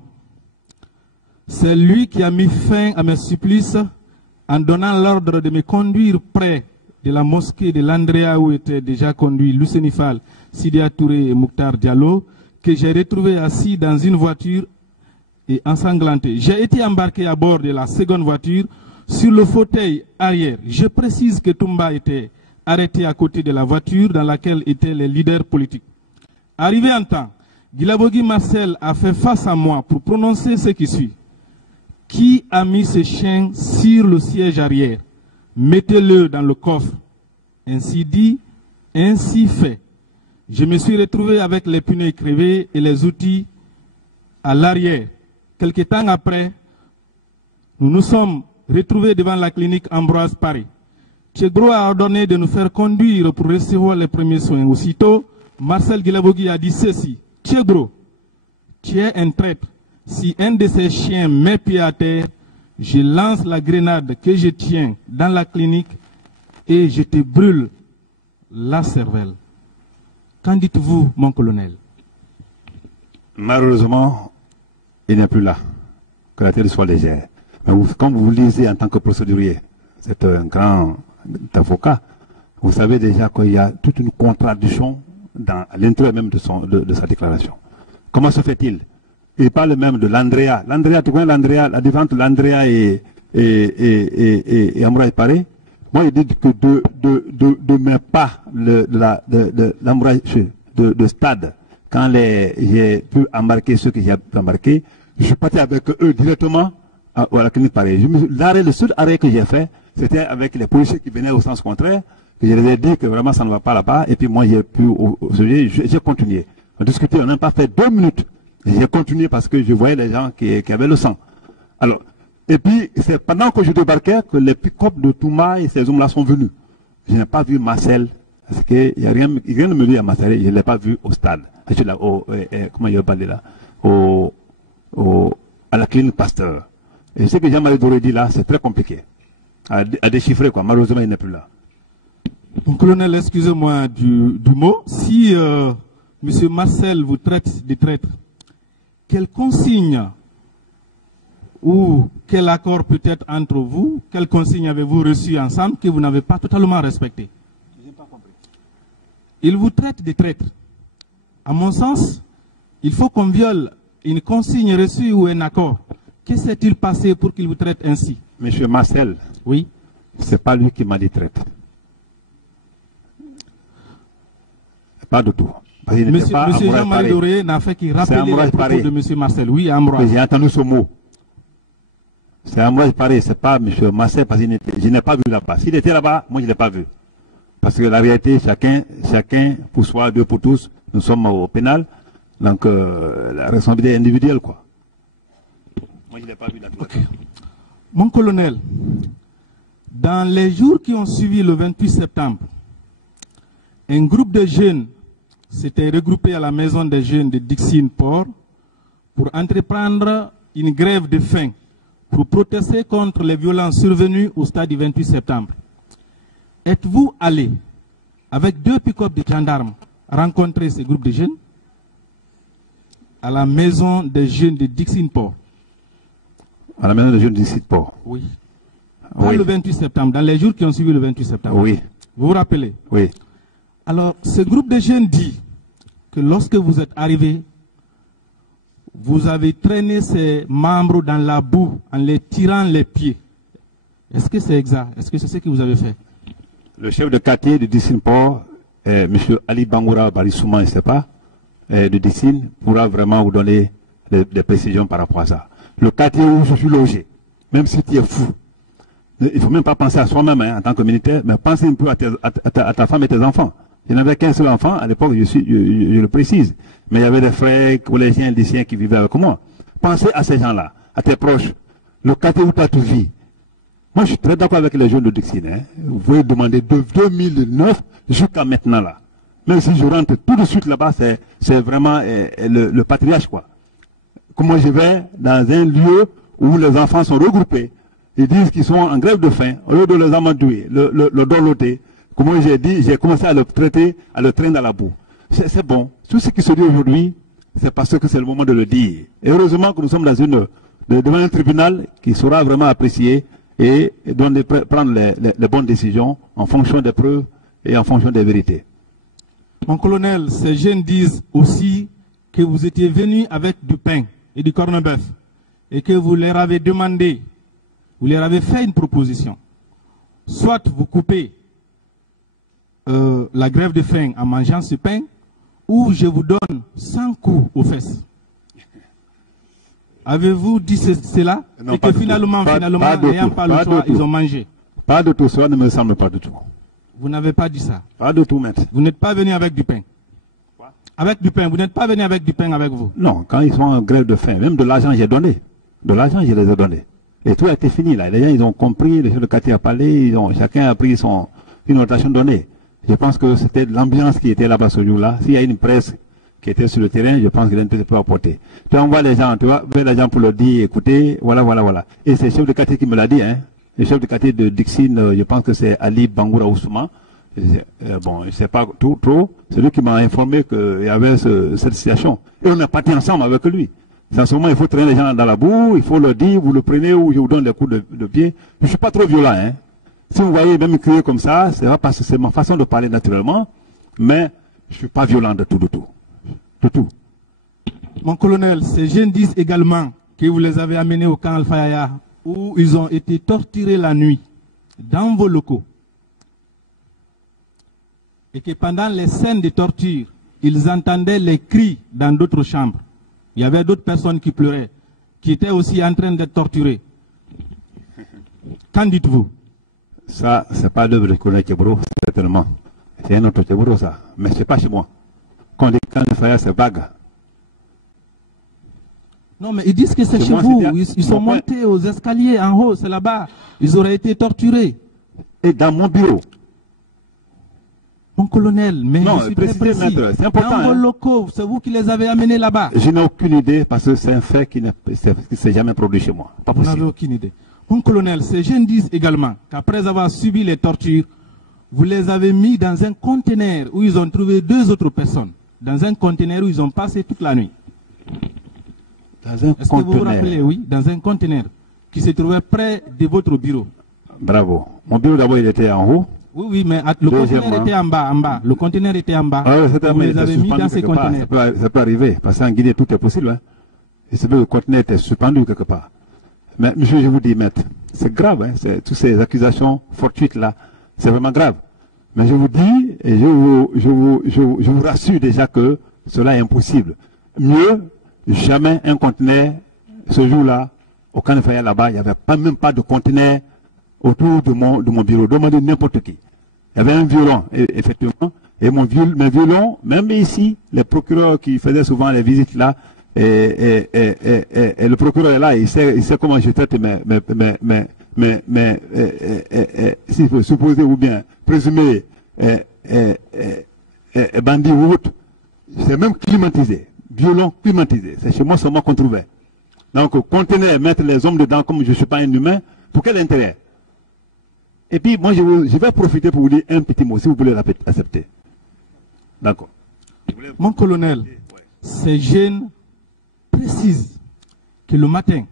C'est lui qui a mis fin à mes supplices en donnant l'ordre de me conduire près de la mosquée de l'Andrea où étaient déjà conduits Lucenifal, Sidia Touré et Mouktar Diallo, que j'ai retrouvé assis dans une voiture et ensanglanté. J'ai été embarqué à bord de la seconde voiture sur le fauteuil arrière. Je précise que Toumba était arrêté à côté de la voiture dans laquelle étaient les leaders politiques. Arrivé en temps, Guilavogui Marcel a fait face à moi pour prononcer ce qui suit. Qui a mis ce chien sur le siège arrière? Mettez-le dans le coffre. Ainsi dit, ainsi fait. Je me suis retrouvé avec les pneus crevés et les outils à l'arrière. Quelque temps après, nous nous sommes retrouvés devant la clinique Ambroise Paris. Tchegro a ordonné de nous faire conduire pour recevoir les premiers soins. Aussitôt, Marcel Guilavogui a dit ceci. Tchegro, tu es un traître. Si un de ces chiens met pied à terre, je lance la grenade que je tiens dans la clinique et je te brûle la cervelle. Qu'en dites-vous, mon colonel? Malheureusement, il n'est plus là. Que la terre soit légère. Mais comme vous lisez en tant que procédurier, c'est un grand avocat, vous savez déjà qu'il y a toute une contradiction dans l'intérieur même de sa déclaration. Comment se fait-il? Il parle même de l'Andrea. L'Andrea, tu connais l'Andrea, la différence entre l'Andrea et Ambroise Paré? Moi, il dit que de mes pas l'Ambroise de stade, quand j'ai pu embarquer ceux que j'ai embarqués, je suis parti avec eux directement à la clinique Paris. Le seul arrêt que j'ai fait, c'était avec les policiers qui venaient au sens contraire. que je les ai dit que vraiment ça ne va pas là-bas, et puis moi j'ai continué. On discutait, on n'a pas fait 2 minutes. J'ai continué parce que je voyais les gens qui avaient le sang. Alors, et puis, c'est pendant que je débarquais que les pick-up de Touma et ces hommes-là sont venus. Je n'ai pas vu Marcel, parce qu'il n'y a rien de me dire à Marcel, je ne l'ai pas vu au stade. Comment il va parler là? À la clinique Pasteur. Et ce que Jean-Marie Doré dit là, c'est très compliqué à déchiffrer, quoi. Malheureusement, il n'est plus là. Mon colonel, excusez-moi du mot. Si M. Marcel vous traite de traître, quelle consigne ou quel accord peut-être entre vous, quelle consigne avez-vous reçu ensemble que vous n'avez pas totalement respecté? Je n'ai pas compris. Il vous traite de traître. À mon sens, il faut qu'on viole une consigne reçue ou un accord. Que s'est-il passé pour qu'il vous traite ainsi? Monsieur Marcel, oui. C'est pas lui qui m'a dit traître. Pas du tout. Monsieur Jean-Marie Doré n'a fait qu'il rappelle les propos de M. Marcel. Oui, Ambroise. J'ai entendu ce mot. C'est Ambroise pareil, c'est pas M. Marcel, parce que je n'ai pas vu là-bas. S'il était là-bas, moi je ne l'ai pas vu. Parce que la réalité, chacun pour soi, Dieu pour tous, nous sommes au pénal. Donc la responsabilité individuelle, quoi. Moi je ne l'ai pas vu là-bas. Okay. Mon colonel, dans les jours qui ont suivi le 28 septembre, un groupe de jeunes s'était regroupé à la maison des jeunes de Dixine-Port pour entreprendre une grève de faim pour protester contre les violences survenues au stade du 28 septembre. Êtes-vous allé, avec 2 pick-up de gendarmes, rencontrer ce groupe de jeunes à la maison des jeunes de Dixine-Port? À la maison des jeunes de Dixine-Port? Oui. Pas le 28 septembre, dans les jours qui ont suivi le 28 septembre. Oui. Vous vous rappelez? Oui. Alors, ce groupe de jeunes dit que lorsque vous êtes arrivé, vous avez traîné ces membres dans la boue en les tirant les pieds. Est-ce que c'est exact? Est-ce que c'est ce que vous avez fait? Le chef de quartier de Dixine-Port, M. Ali Bangoura Barissouma, je ne sais pas, de Dixine, pourra vraiment vous donner des précisions par rapport à ça. Le quartier où je suis logé, même si tu es fou, il ne faut même pas penser à soi-même en tant que militaire, mais pensez un peu à ta femme et tes enfants. Je n'avais qu'un seul enfant, à l'époque, je le précise. Mais il y avait des frères collégiens, lycéens qui vivaient avec moi. Pensez à ces gens-là, à tes proches. Le quartier où tu as tout vu. Moi, je suis très d'accord avec les jeunes de Dixine. Hein. Vous pouvez demander de 2009 jusqu'à maintenant là. Même si je rentre tout de suite là-bas, c'est vraiment le patriarche, quoi. Comment je vais dans un lieu où les enfants sont regroupés, ils disent qu'ils sont en grève de faim, au lieu de les amadouer, le dorloter. Comme j'ai dit, j'ai commencé à le traiter, à le traîner dans la boue. C'est bon. Tout ce qui se dit aujourd'hui, c'est parce que c'est le moment de le dire. Et heureusement que nous sommes devant un tribunal qui saura vraiment apprécier et prendre les bonnes décisions en fonction des preuves et en fonction des vérités. Mon colonel, ces jeunes disent aussi que vous étiez venu avec du pain et du corned-beef et que vous leur avez demandé, vous leur avez fait une proposition. Soit vous coupez la grève de faim en mangeant ce pain, ou je vous donne 100 coups aux fesses. Avez-vous dit cela? Non, et que finalement, n'ayant pas le choix, ils ont mangé? Pas de tout, cela ne me semble pas du tout. Vous n'avez pas dit ça? Pas de tout, maître. Vous n'êtes pas venu avec du pain? Quoi? Avec du pain, vous n'êtes pas venu avec du pain avec vous? Non, quand ils sont en grève de faim, même de l'argent j'ai donné. De l'argent je les ai donnés. Et tout a été fini là. Les gens ils ont compris, les chefs de quartier a parlé, chacun a pris une notation donnée. Je pense que c'était l'ambiance qui était là-bas ce jour-là. S'il y a une presse qui était sur le terrain, je pense qu'il peut apporter. Tu envoies les gens, tu vas vers les gens pour leur dire, écoutez, voilà. Et c'est le chef de quartier qui me l'a dit, hein. Le chef de quartier de Dixine, je pense que c'est Ali Bangoura Oussouma. Bon, je ne sais pas trop. C'est lui qui m'a informé qu'il y avait cette situation. Et on est parti ensemble avec lui. En ce moment, il faut traîner les gens dans la boue, il faut leur dire, vous le prenez ou je vous donne des coups de pied. Je ne suis pas trop violent, hein. Si vous voyez même crier comme ça, c'est pas parce que c'est ma façon de parler naturellement, mais je ne suis pas violent de tout. De tout. Mon colonel, ces jeunes disent également que vous les avez amenés au camp Al-Fayaya, où ils ont été torturés la nuit, dans vos locaux. Et que pendant les scènes de torture, ils entendaient les cris dans d'autres chambres. Il y avait d'autres personnes qui pleuraient, qui étaient aussi en train d'être torturées. Qu'en dites-vous? Ça, c'est pas l'œuvre du colonel Kebro, certainement. C'est un autre Kebro, ça. Mais c'est pas chez moi. Quand on dit Kanefaya, c'est vague. Non, mais ils disent que c'est chez vous. Ils sont montés aux escaliers en haut, c'est là-bas. Ils auraient été torturés. Et dans mon bureau. Mon colonel, mais non, je suis très précis. C'est important. Dans vos locaux, c'est vous qui les avez amenés là-bas. Je n'ai aucune idée parce que c'est un fait qui ne s'est jamais produit chez moi. Pas vous possible. n'avez aucune idée. Mon colonel, ces jeunes disent également qu'après avoir subi les tortures, vous les avez mis dans un conteneur où ils ont trouvé 2 autres personnes. Dans un conteneur où ils ont passé toute la nuit. Est-ce que vous vous rappelez? Oui, dans un conteneur qui se trouvait près de votre bureau. Bravo. Mon bureau d'abord il était en haut. Oui, oui, mais le conteneur était en bas, Le conteneur était en bas. Ah, vous les avez mis dans ces conteneurs. Ça peut arriver, parce qu'en Guinée tout est possible. Hein. Et c'est que le conteneur était suspendu quelque part. Mais monsieur, je vous dis, maître, c'est grave, hein, toutes ces accusations fortuites là, c'est vraiment grave. Mais je vous dis, et je vous rassure déjà que cela est impossible. Mieux, jamais un conteneur, ce jour-là, au Kanefaya là-bas, il n'y avait même pas de conteneur autour de mon bureau. Demandez n'importe qui. Il y avait un violon, effectivement, et mes violons, même ici, les procureurs qui faisaient souvent les visites là, et le procureur est là, il sait comment je traite s'il faut supposer ou bien présumer bandit ou autre, c'est même climatisé, violon climatisé, c'est chez moi seulement qu'on trouvait. Donc, conteneur, mettre les hommes dedans comme je ne suis pas un humain, pour quel intérêt? Et puis, moi, je vais profiter pour vous dire un petit mot, si vous voulez accepter. D'accord. Mon colonel, ces jeunes précisent que le matin,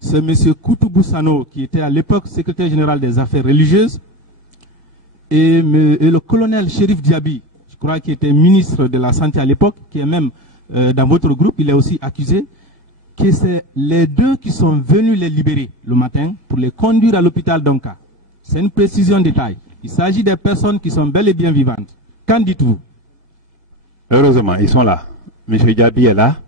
c'est M. Koutoubou Sano, qui était à l'époque secrétaire général des affaires religieuses, et le colonel Chérif Diaby, je crois qu'il était ministre de la Santé à l'époque, qui est même dans votre groupe, il est aussi accusé, que c'est les 2 qui sont venus les libérer le matin pour les conduire à l'hôpital d'Onka. C'est une précision de détail. Il s'agit des personnes qui sont bel et bien vivantes. Qu'en dites-vous? Heureusement, ils sont là. M. Diaby est là.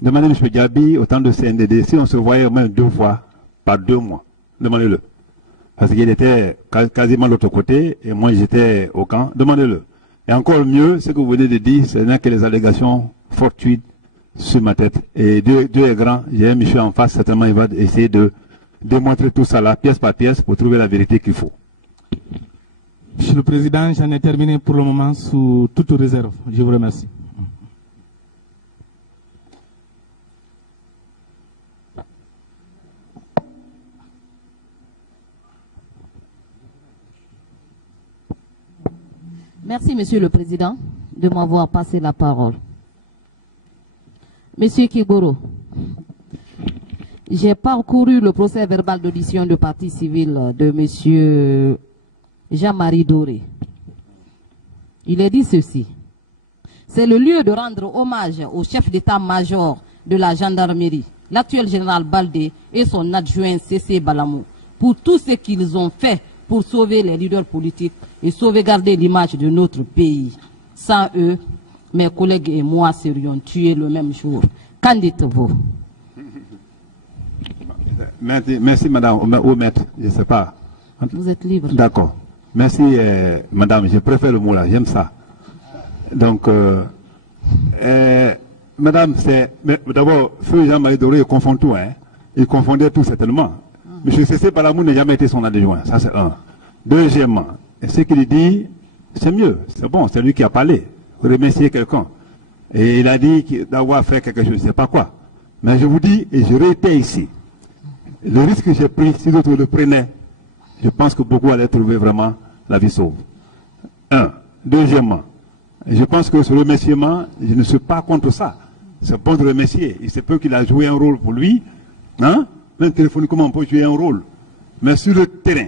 Demandez à M. Diaby, au temps de CNDD, si on se voyait au moins 2 fois par 2 mois. Demandez-le. Parce qu'il était quasiment de l'autre côté et moi j'étais au camp. Demandez-le. Et encore mieux, ce que vous venez de dire, ce n'est que les allégations fortuites sur ma tête. Et Dieu est grand. J'ai un monsieur en face, certainement il va essayer de démontrer tout ça là, pièce par pièce, pour trouver la vérité qu'il faut. Monsieur le Président, j'en ai terminé pour le moment sous toute réserve. Je vous remercie. Merci, Monsieur le Président, de m'avoir passé la parole. Monsieur Kiboro, j'ai parcouru le procès verbal d'audition de partie civile de Monsieur Jean-Marie Doré. Il est dit ceci. C'est le lieu de rendre hommage au chef d'état-major de la gendarmerie, l'actuel général Baldé et son adjoint C.C. Balamou, pour tout ce qu'ils ont fait pour sauver les leaders politiques et sauvegarder l'image de notre pays. Sans eux, mes collègues et moi serions tués le même jour. Qu'en dites-vous? Merci, madame, ou maître, je ne sais pas. Vous êtes libre. D'accord. Merci, madame, je préfère le mot là, j'aime ça. Donc, madame, d'abord, feu Jean-Marie Doré, il confond tout, hein. Il confondait tout certainement. M. C.C. Balamou n'a jamais été son adjoint, ça c'est un. Deuxièmement, ce qu'il dit, c'est mieux, c'est bon, c'est lui qui a parlé. Vous remerciez quelqu'un. Et il a dit d'avoir fait quelque chose, je ne sais pas quoi. Mais je vous dis, et je réitère ici, le risque que j'ai pris, si d'autres le prenaient, je pense que beaucoup allaient trouver vraiment la vie sauve. Un. Deuxièmement, je pense que ce remerciement, je ne suis pas contre ça. C'est bon de remercier. Il se peut qu'il a joué un rôle pour lui, hein? Même téléphoniquement, on peut jouer un rôle. Mais sur le terrain,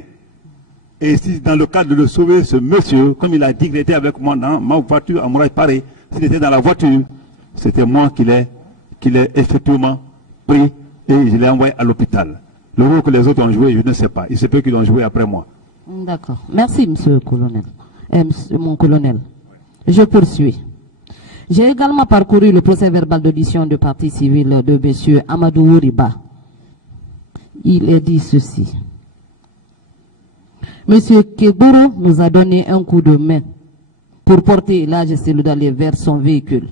et si dans le cadre de le sauver, ce monsieur, comme il a dit qu'il était avec moi dans ma voiture à Mouraï Paris, s'il était dans la voiture, c'était moi qui l'ai effectivement pris et je l'ai envoyé à l'hôpital. Le rôle que les autres ont joué, je ne sais pas. Il se peut qu'ils l'ont joué après moi. D'accord. Merci, monsieur le colonel. Mon colonel. Je poursuis. J'ai également parcouru le procès verbal d'audition de partie civile de monsieur Amadou Ouriba. Il est dit ceci. Monsieur Keboro nous a donné un coup de main pour porter l'âge cellulaire vers son véhicule.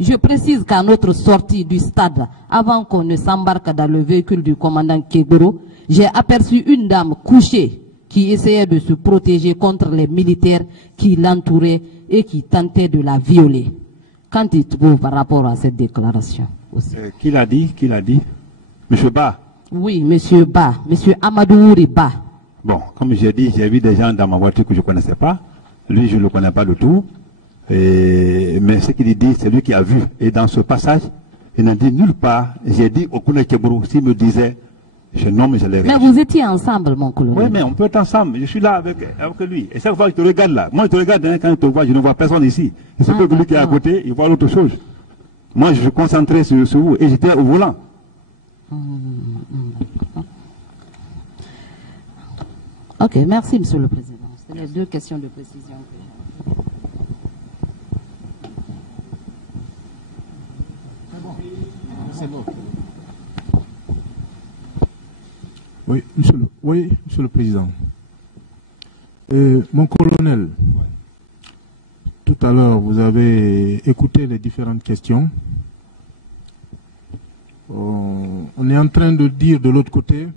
Je précise qu'à notre sortie du stade, avant qu'on ne s'embarque dans le véhicule du commandant Keboro, j'ai aperçu une dame couchée qui essayait de se protéger contre les militaires qui l'entouraient et qui tentaient de la violer. Qu'en dites-vous par rapport à cette déclaration aussi? Qui l'a dit? Qui l'a dit? Monsieur Ba? Oui, Monsieur Ba, Monsieur Amadou Ba. Bon, comme j'ai dit, j'ai vu des gens dans ma voiture que je ne connaissais pas. Lui, je ne le connais pas du tout. Mais ce qu'il dit, c'est lui qui a vu. Et dans ce passage, il n'a dit nulle part. J'ai dit au Kouna Keboro, s'il me disait, je nomme, je l'ai. Mais vous étiez ensemble, mon colonel. Oui, mais on peut être ensemble. Je suis là avec lui. Et chaque fois que je te regarde là, moi je te regarde, hein, quand je te vois, je ne vois personne ici. Il se peut que lui qui est à côté, il voit l'autre chose. Moi, je suis concentré sur vous et j'étais au volant. Ok, merci, Monsieur le Président. C'est les deux questions de précision. C'est bon. Oui, Monsieur le Président. Mon colonel, tout à l'heure, vous avez écouté les différentes questions. On est en train de dire de l'autre côté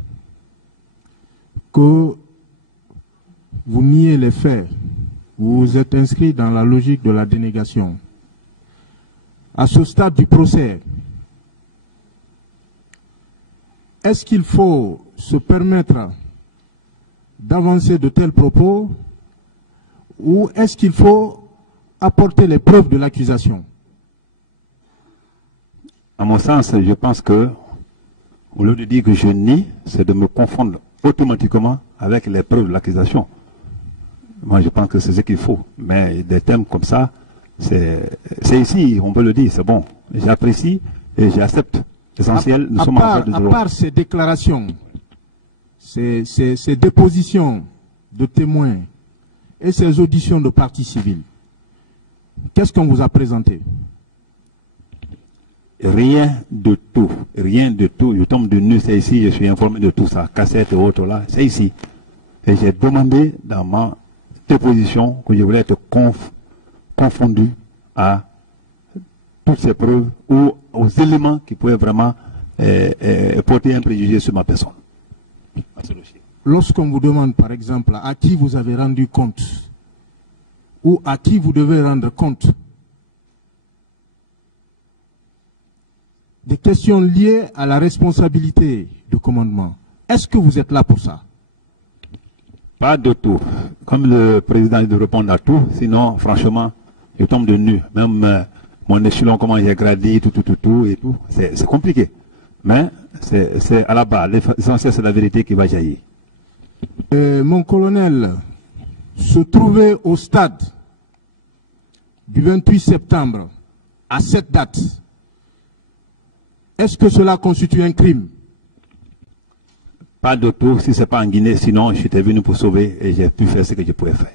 que vous niez les faits. Vous êtes inscrit dans la logique de la dénégation. À ce stade du procès, est-ce qu'il faut se permettre d'avancer de tels propos ou est-ce qu'il faut apporter les preuves de l'accusation? À mon sens, je pense que, au lieu de dire que je nie, c'est de me confondre automatiquement avec les preuves de l'accusation. Moi, je pense que c'est ce qu'il faut. Mais des thèmes comme ça, c'est ici, on peut le dire, c'est bon. J'apprécie et j'accepte. L'essentiel, nous sommes en train de à part ces déclarations, ces dépositions de témoins et ces auditions de partie civile, qu'est-ce qu'on vous a présenté? Rien de tout, rien de tout. Je tombe de nu, c'est ici, je suis informé de tout ça, cassette et autres là, c'est ici. Et j'ai demandé dans ma déposition que je voulais être confondu à toutes ces preuves ou aux éléments qui pouvaient vraiment porter un préjugé sur ma personne. Lorsqu'on vous demande, par exemple, à qui vous avez rendu compte ou à qui vous devez rendre compte des questions liées à la responsabilité du commandement, est-ce que vous êtes là pour ça? Pas de tout. Comme le président dit de répondre à tout, sinon, franchement, je tombe de nu. Même mon échelon, comment j'ai gradé, tout et tout, c'est compliqué. Mais c'est à la base. L'essentiel, c'est la vérité qui va jaillir. Mon colonel, se trouver au stade du 28 septembre, à cette date, est-ce que cela constitue un crime? Pas de tout, si ce n'est pas en Guinée, sinon j'étais venu pour sauver et j'ai pu faire ce que je pouvais faire.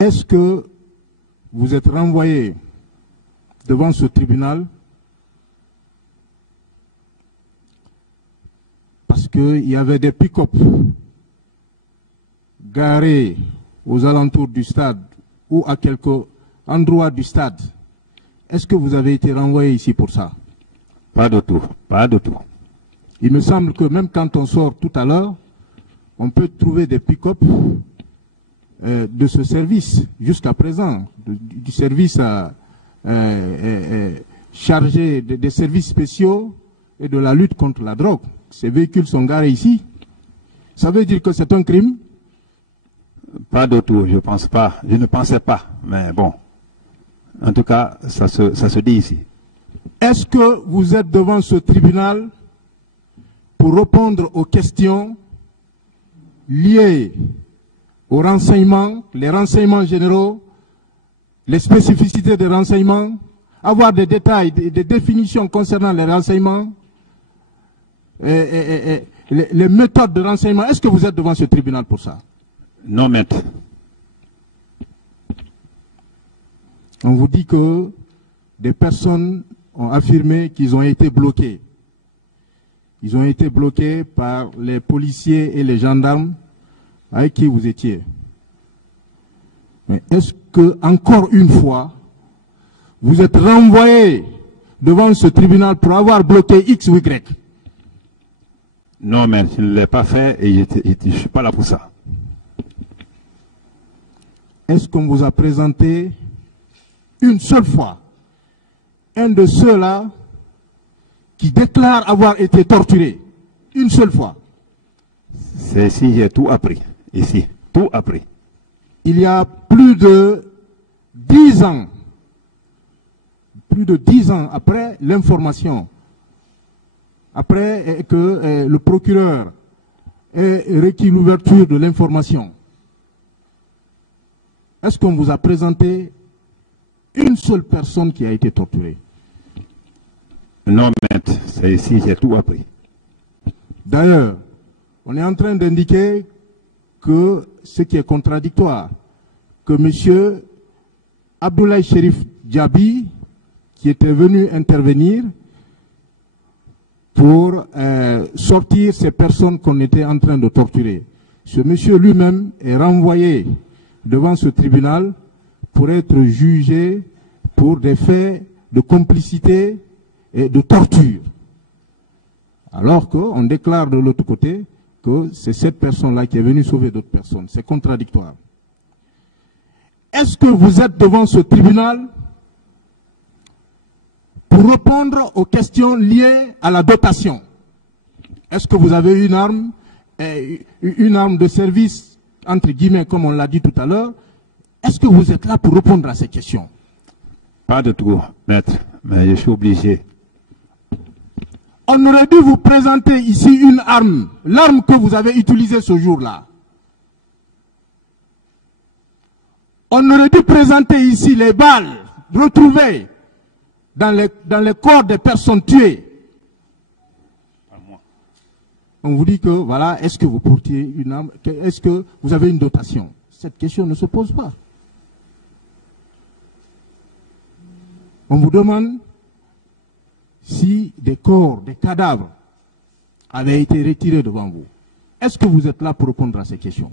Est-ce que vous êtes renvoyé devant ce tribunal parce qu'il y avait des pick-up garés aux alentours du stade ou à quelques endroits du stade? Est-ce que vous avez été renvoyé ici pour ça? Pas de tout, pas de tout. Il me semble que même quand on sort tout à l'heure, on peut trouver des pick-up de ce service jusqu'à présent, du service chargé des services spéciaux et de la lutte contre la drogue. Ces véhicules sont garés ici. Ça veut dire que c'est un crime? Pas de tout, je pense pas. Je ne pensais pas, mais bon. En tout cas, ça se dit ici. Est-ce que vous êtes devant ce tribunal pour répondre aux questions liées aux renseignements, les renseignements généraux, les spécificités des renseignements, avoir des détails, des définitions concernant les renseignements, les méthodes de renseignement? Est-ce que vous êtes devant ce tribunal pour ça? Non, maître. On vous dit que des personnes ont affirmé qu'ils ont été bloqués. Ils ont été bloqués par les policiers et les gendarmes avec qui vous étiez. Mais est-ce que, encore une fois, vous êtes renvoyé devant ce tribunal pour avoir bloqué X ou Y? Non, mais je ne l'ai pas fait et je ne suis pas là pour ça. Est-ce qu'on vous a présenté une seule fois un de ceux-là qui déclare avoir été torturé? Une seule fois. C'est ici, j'ai tout appris. Ici, tout appris. Il y a plus de 10 ans, après l'information, après que le procureur ait requis l'ouverture de l'information, est-ce qu'on vous a présenté une seule personne qui a été torturée? Non, maître, c'est ici, j'ai tout appris. D'ailleurs, on est en train d'indiquer que ce qui est contradictoire, que M. Abdoulaye Cherif Diaby, qui était venu intervenir pour sortir ces personnes qu'on était en train de torturer, ce monsieur lui-même est renvoyé devant ce tribunal pour être jugé pour des faits de complicité et de torture. Alors qu'on déclare de l'autre côté que c'est cette personne-là qui est venue sauver d'autres personnes. C'est contradictoire. Est-ce que vous êtes devant ce tribunal pour répondre aux questions liées à la dotation? Est-ce que vous avez une arme de service, entre guillemets, comme on l'a dit tout à l'heure? Est-ce que vous êtes là pour répondre à ces questions? Pas de tout, maître, mais je suis obligé. On aurait dû vous présenter ici une arme, l'arme que vous avez utilisée ce jour-là. On aurait dû présenter ici les balles retrouvées dans les corps des personnes tuées. On vous dit que, voilà, est-ce que vous portiez une arme, est-ce que vous avez une dotation? Cette question ne se pose pas. On vous demande si des corps, des cadavres avaient été retirés devant vous. Est-ce que vous êtes là pour répondre à ces questions?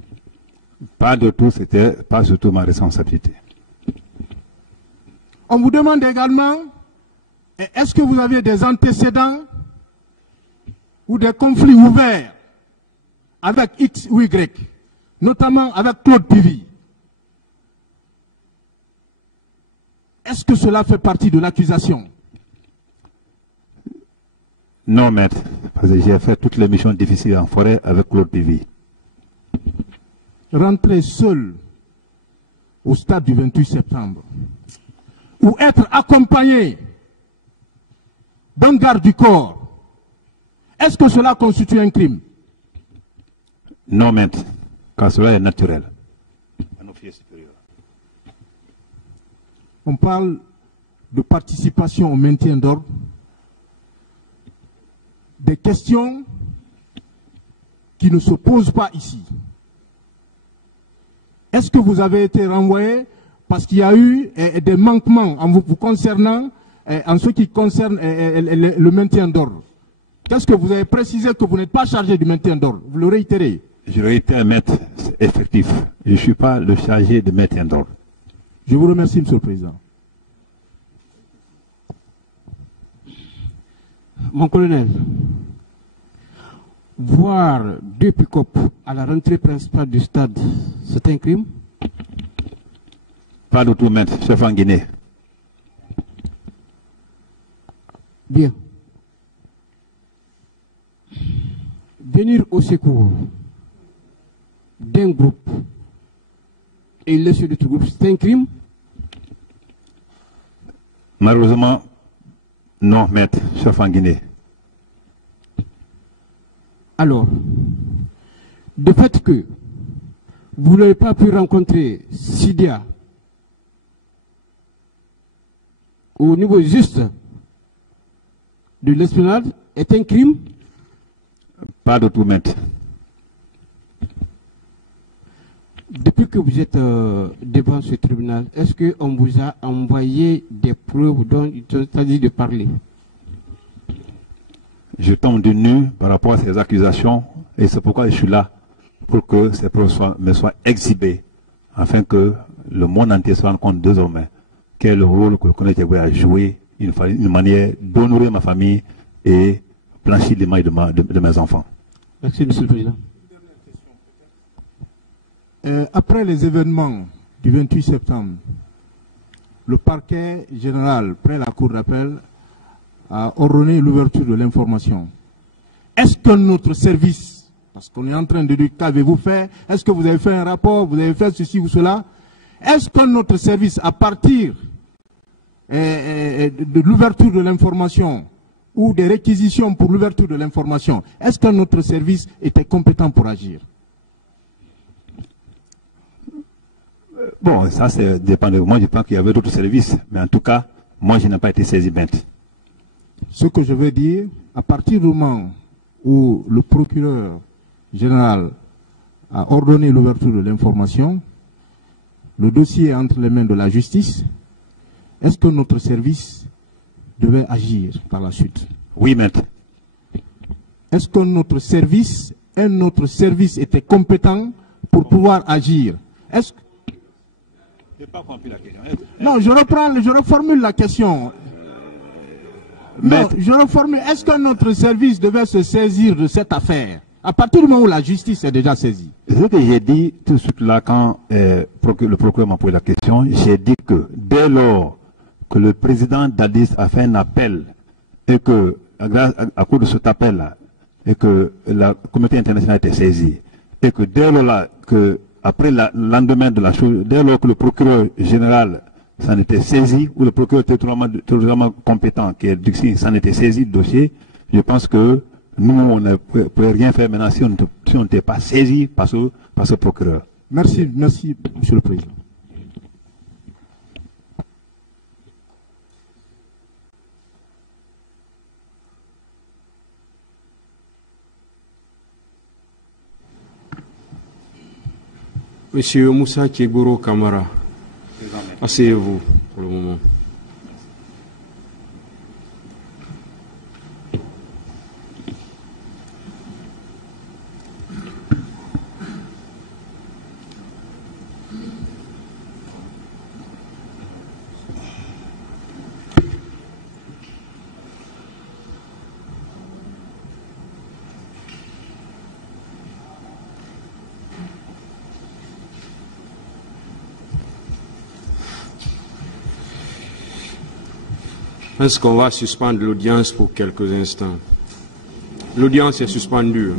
Pas de tout, c'était pas surtout ma responsabilité. On vous demande également, est-ce que vous aviez des antécédents ou des conflits ouverts avec X ou Y, notamment avec Claude Pivy? Est-ce que cela fait partie de l'accusation? Non, maître, parce que j'ai fait toutes les missions difficiles en forêt avec Claude Pivy. Rentrer seul au stade du 28 septembre, ou être accompagné d'un garde du corps, est-ce que cela constitue un crime? Non, maître, car cela est naturel. Un officier supérieur. On parle de participation au maintien d'ordre, des questions qui ne se posent pas ici. Est-ce que vous avez été renvoyé parce qu'il y a eu des manquements en vous concernant, en ce qui concerne le maintien d'ordre? Qu'est-ce que vous avez précisé que vous n'êtes pas chargé du maintien d'ordre? Vous le réitérez? Je réitère, maître, effectif. Je ne suis pas le chargé de maintien d'ordre. Je vous remercie, Monsieur le Président. Mon colonel, voir deux pick-up à la rentrée principale du stade, c'est un crime? Pas du tout, maître, chef en Guinée. Bien. Venir au secours d'un groupe et laisser l'autre groupe, c'est un crime? Malheureusement, non, maître, chef en Guinée. Alors, de fait que vous n'avez pas pu rencontrer Sidia au niveau juste de l'esplanade est un crime? Pas de tout, maître. Depuis que vous êtes devant ce tribunal, est-ce qu'on vous a envoyé des preuves dont il s'agit de parler? je tombe du nu par rapport à ces accusations et c'est pourquoi je suis là, pour que ces preuves me soient exhibées, afin que le monde entier se rende compte désormais quel est le rôle que le Colonel Djeboué a joué, une manière d'honorer ma famille et blanchir les mailles de mes enfants. Merci, Monsieur le Président. Après les événements du 28 septembre, le parquet général, près la cour d'appel, a ordonné l'ouverture de l'information. Est-ce que notre service, parce qu'on est en train de dire qu'avez-vous fait, est-ce que vous avez fait un rapport, vous avez fait ceci ou cela, est-ce que notre service, à partir de l'ouverture de l'information ou des réquisitions pour l'ouverture de l'information, est-ce que notre service était compétent pour agir? Bon, ça c'est dépend de moi, je pense qu'il y avait d'autres services, mais en tout cas, moi je n'ai pas été saisi bête. Ce que je veux dire, à partir du moment où le procureur général a ordonné l'ouverture de l'information, le dossier est entre les mains de la justice, est-ce que notre service devait agir par la suite? Oui, maître. Est-ce que notre service était compétent pour pouvoir agir? Est-ce que... Je n'ai pas compris la question. Non, je reformule la question. Non, je reformule. Est-ce que notre service devait se saisir de cette affaire à partir du moment où la justice est déjà saisie? Ce que j'ai dit tout de suite là, quand le procureur m'a posé la question, j'ai dit que dès lors que le président d'Addis a fait un appel et que, à cause de cet appel-là, et que la communauté internationale était saisie, et que dès lors là, après le lendemain de la chose, dès lors que le procureur général s'en était saisi, ou le procureur territorialement compétent, qui est Duxi, s'en était saisi du dossier, je pense que nous, on ne pouvait rien faire maintenant si on n'était pas saisi par ce procureur. Merci, Monsieur le Président. Monsieur Moussa Tchegoro Kamara, asseyez-vous pour le moment. Est-ce qu'on va suspendre l'audience pour quelques instants? L'audience est suspendue.